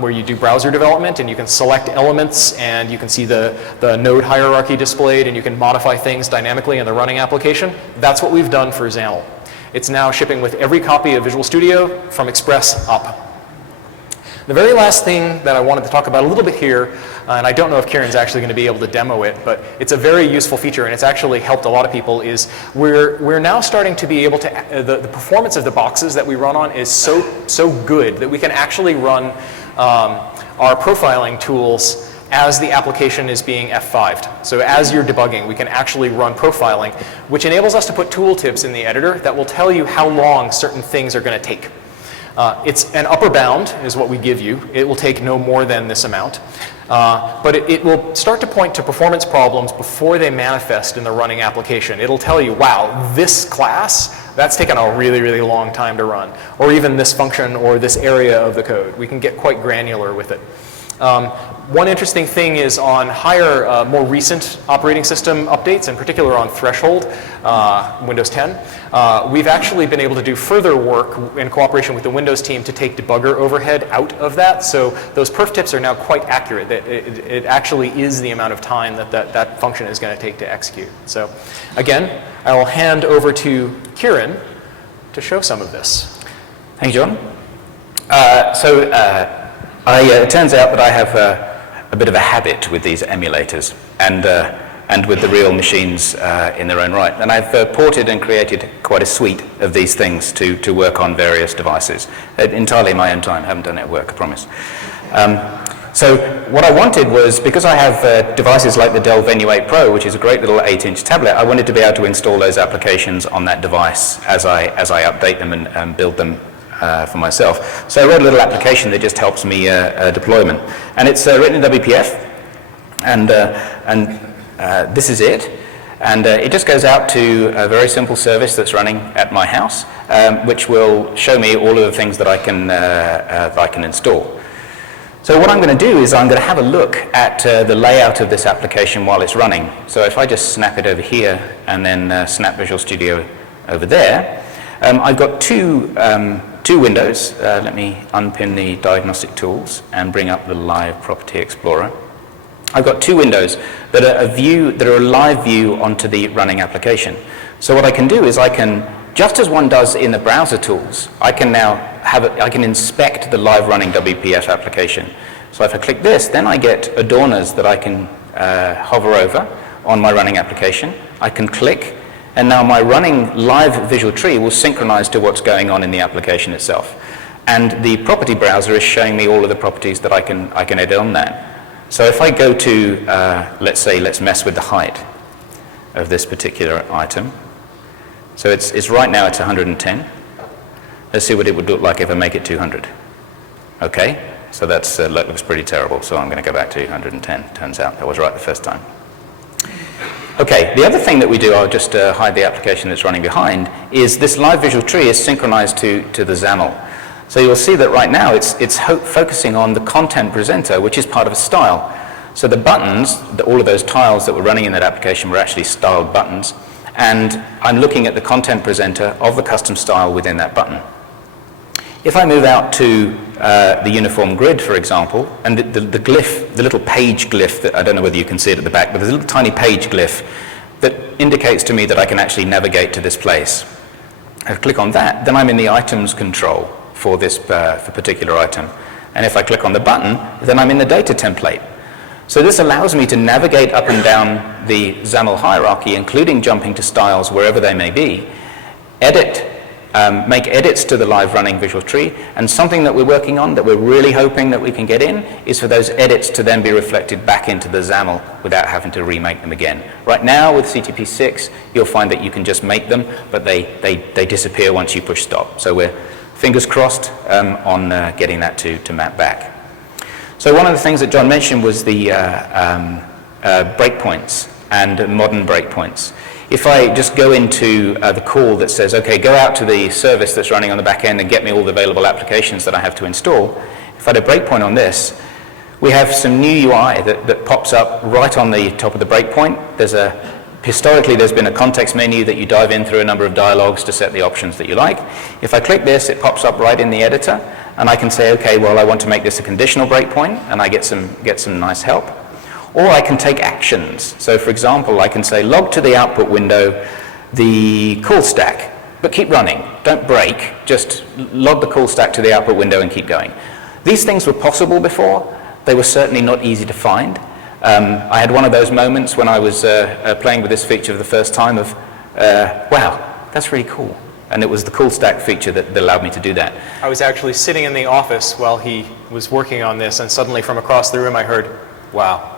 where you do browser development and you can select elements and you can see the node hierarchy displayed and you can modify things dynamically in the running application, that's what we've done for XAML. It's now shipping with every copy of Visual Studio from Express up. The very last thing that I wanted to talk about a little bit here, and I don't know if Kieran's actually going to be able to demo it, but it's a very useful feature and it's actually helped a lot of people, is we're now starting to be able to, the performance of the boxes that we run on is so good that we can actually run our profiling tools as the application is being F5'd. So as you're debugging, we can actually run profiling, which enables us to put tooltips in the editor that will tell you how long certain things are going to take. It's an upper bound is what we give you. It will take no more than this amount. But it will start to point to performance problems before they manifest in the running application. It'll tell you, wow, this class, that's taken a really, really long time to run. Or even this function or this area of the code. We can get quite granular with it. One interesting thing is on higher, more recent operating system updates, in particular on Threshold, Windows 10, we've actually been able to do further work in cooperation with the Windows team to take debugger overhead out of that. So those perf tips are now quite accurate. It actually is the amount of time that function is going to take to execute. So again, I will hand over to Kieran to show some of this. Thank you, John. It turns out that I have a bit of a habit with these emulators and with the real machines in their own right. And I've ported and created quite a suite of these things to work on various devices. Entirely in my own time, haven't done it at work, I promise. So what I wanted was, because I have devices like the Dell Venue 8 Pro, which is a great little 8-inch tablet, I wanted to be able to install those applications on that device as I update them and build them for myself. So I wrote a little application that just helps me deployment. And it's written in WPF, and this is it. And it just goes out to a very simple service that's running at my house, which will show me all of the things that I can install. So what I'm going to do is I'm going to have a look at the layout of this application while it's running. So if I just snap it over here and then snap Visual Studio over there, I've got two windows. Let me unpin the diagnostic tools and bring up the live property explorer. I've got two windows that are a live view onto the running application. So what I can do is I can, just as one does in the browser tools, I can now I can inspect the live running WPF application. So if I click this, then I get adorners that I can hover over on my running application. I can click, and now my running live visual tree will synchronize to what's going on in the application itself. And the property browser is showing me all of the properties that I can edit on that. So if I go to, let's mess with the height of this particular item. So it's right now it's 110. Let's see what it would look like if I make it 200. Okay, so that looks pretty terrible. So I'm going to go back to 110. Turns out I was right the first time. Okay, the other thing that we do, I'll just hide the application that's running behind, is this live visual tree is synchronized to the XAML. So you'll see that right now it's focusing on the content presenter, which is part of a style. So the buttons, all of those tiles that were running in that application were actually styled buttons. And I'm looking at the content presenter of the custom style within that button. If I move out to the uniform grid, for example, and the glyph, the little page glyph, that I don't know whether you can see it at the back, but there's a little tiny page glyph that indicates to me that I can actually navigate to this place. I click on that, then I'm in the items control for this for particular item. And if I click on the button, then I'm in the data template. So this allows me to navigate up and down the XAML hierarchy, including jumping to styles wherever they may be, make edits to the live running visual tree, and something that we're working on that we're really hoping that we can get in is for those edits to then be reflected back into the XAML without having to remake them again. Right now with CTP 6, you'll find that you can just make them, but they disappear once you push stop. So we're fingers crossed on getting that to map back. So one of the things that John mentioned was the breakpoints and modern breakpoints. If I just go into the call that says, okay, go out to the service that's running on the back end and get me all the available applications that I have to install, if I had a breakpoint on this, we have some new UI that pops up right on the top of the breakpoint. Historically, there's been a context menu that you dive in through a number of dialogues to set the options that you like. If I click this, it pops up right in the editor, and I can say, okay, well, I want to make this a conditional breakpoint, and I get some nice help. Or I can take actions. So for example, I can say log to the output window the call stack, but keep running. Don't break, just log the call stack to the output window and keep going. These things were possible before. They were certainly not easy to find. I had one of those moments when I was playing with this feature for the first time of, wow, that's really cool. And it was the call stack feature that allowed me to do that. I was actually sitting in the office while he was working on this, and suddenly from across the room I heard, wow.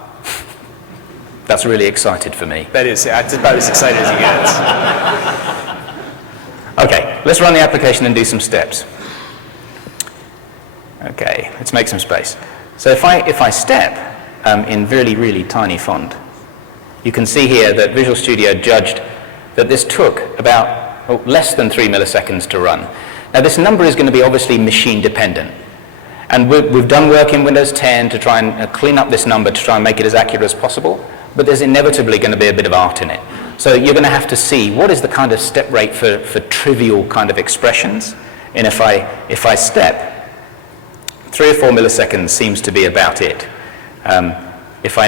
That's really excited for me. That's about as excited as he gets. Okay, let's run the application and do some steps. Okay, let's make some space. So if I step in really, really tiny font, you can see here that Visual Studio judged that this took about less than 3 milliseconds to run. Now this number is going to be obviously machine dependent. And we've done work in Windows 10 to try and clean up this number to try and make it as accurate as possible, but there's inevitably going to be a bit of art in it. So you're going to have to see what is the kind of step rate for trivial kind of expressions. And if I step, 3 or 4 milliseconds seems to be about it. If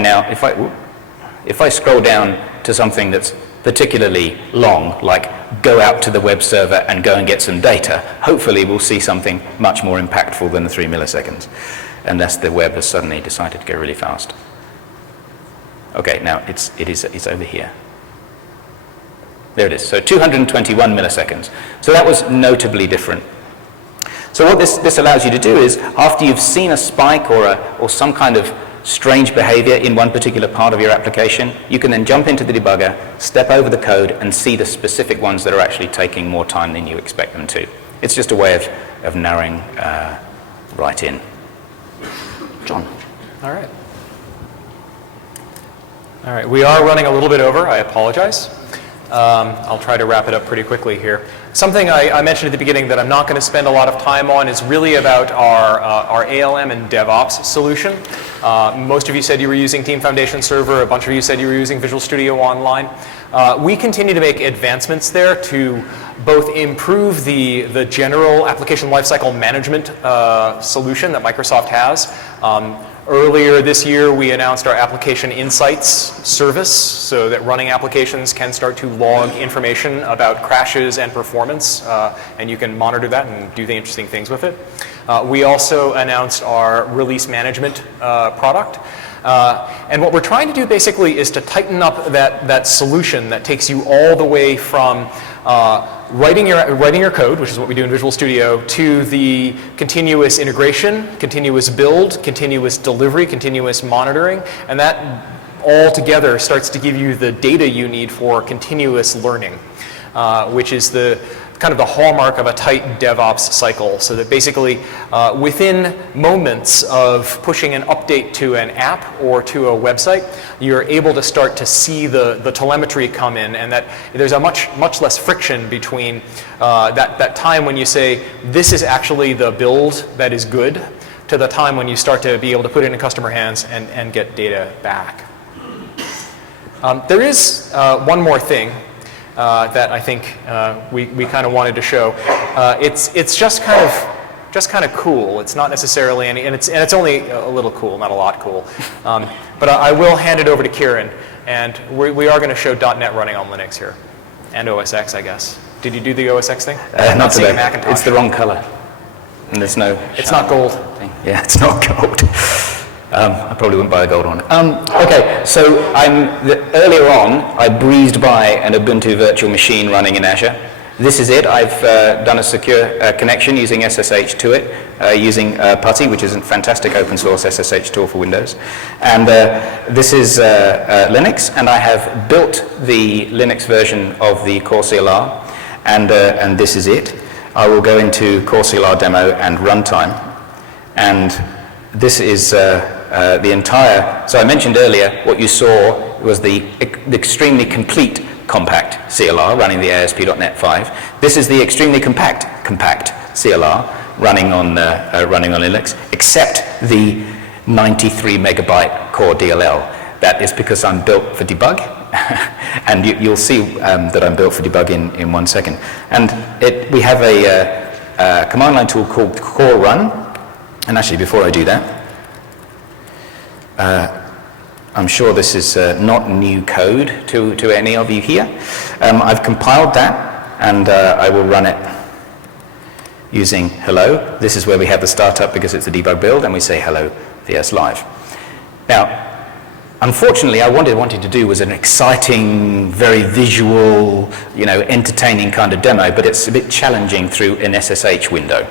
I scroll down to something that's particularly long, like go out to the web server and go and get some data, hopefully we'll see something much more impactful than the 3 milliseconds, unless the web has suddenly decided to go really fast. Okay, now it's over here. There it is, so 221 milliseconds. So that was notably different. So what this allows you to do is, after you've seen a spike or some kind of strange behavior in one particular part of your application, you can then jump into the debugger, step over the code, and see the specific ones that are actually taking more time than you expect them to. It's just a way of narrowing right in. John. All right, we are running a little bit over. I apologize. I'll try to wrap it up pretty quickly here. Something I mentioned at the beginning that I'm not going to spend a lot of time on is really about our ALM and DevOps solution. Most of you said you were using Team Foundation Server. A bunch of you said you were using Visual Studio Online. We continue to make advancements there to both improve the general application lifecycle management solution that Microsoft has. Earlier this year, we announced our Application Insights service so that running applications can start to log information about crashes and performance, and you can monitor that and do the interesting things with it. We also announced our release management product. And what we're trying to do basically is to tighten up that solution that takes you all the way from writing your code, which is what we do in Visual Studio, to the continuous integration, continuous build, continuous delivery, continuous monitoring, and that all together starts to give you the data you need for continuous learning, which is the kind of the hallmark of a tight DevOps cycle. So that basically within moments of pushing an update to an app or to a website, you're able to start to see the telemetry come in, and that there's a much less friction between that time when you say, this is actually the build that is good, to the time when you start to be able to put it in customer hands and get data back. There is one more thing that I think we kind of wanted to show. It's just kind of cool. It's not necessarily any, and it's only a little cool, not a lot cool. But I will hand it over to Kieran, and we are going to show .NET running on Linux here, and OS X, I guess. Did you do the OS X thing? Not today. Macintosh. It's the wrong color, and there's no. It's not gold. Thing. Yeah, it's not gold. I probably wouldn't buy a gold one. Okay, so earlier on, I breezed by an Ubuntu virtual machine running in Azure. This is it. I've done a secure connection using SSH to it, using PuTTY, which is a fantastic open source SSH tool for Windows. And this is Linux, and I have built the Linux version of the Core CLR, and this is it. I will go into Core CLR demo and runtime, and this is the entire, so I mentioned earlier what you saw was the extremely complete compact CLR running the ASP.NET 5. This is the extremely compact CLR running on Linux, except the 93 megabyte core DLL. That is because I'm built for debug, and you'll see that I'm built for debug in 1 second. And we have a command line tool called core run. And actually, before I do that, I'm sure this is not new code to any of you here. I've compiled that, and I will run it using hello. This is where we have the startup because it's a debug build, and we say hello VS Live. Now, unfortunately, what I wanted to do was an exciting, very visual, entertaining kind of demo, but it's a bit challenging through an SSH window.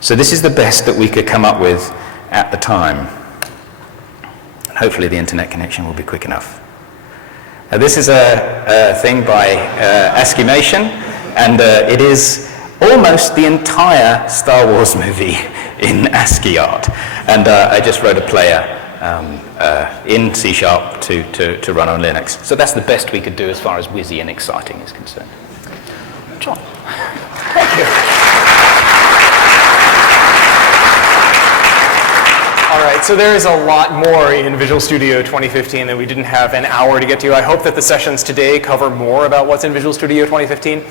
So this is the best that we could come up with at the time. And hopefully the internet connection will be quick enough. Now this is a thing by Askimation, and it is almost the entire Star Wars movie in ASCII art. And I just wrote a player in C# to run on Linux. So that's the best we could do as far as whizzy and exciting is concerned. John. Thank you. All right, so there is a lot more in Visual Studio 2015 that we didn't have an hour to get to. I hope that the sessions today cover more about what's in Visual Studio 2015.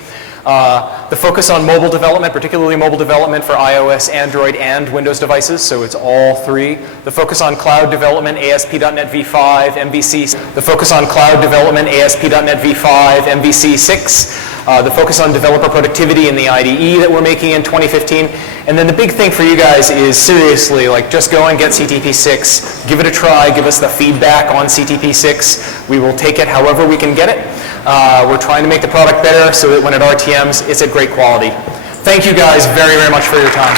The focus on mobile development, particularly mobile development for iOS, Android, and Windows devices, so it's all three. The focus on cloud development, ASP.NET v5, MVC. The focus on cloud development, ASP.NET v5, MVC 6. The focus on developer productivity in the IDE that we're making in 2015. And then the big thing for you guys is seriously, just go and get CTP 6, give it a try, give us the feedback on CTP 6. We will take it however we can get it. We're trying to make the product better so that when it RTMs, it's at great quality. Thank you guys very, very much for your time.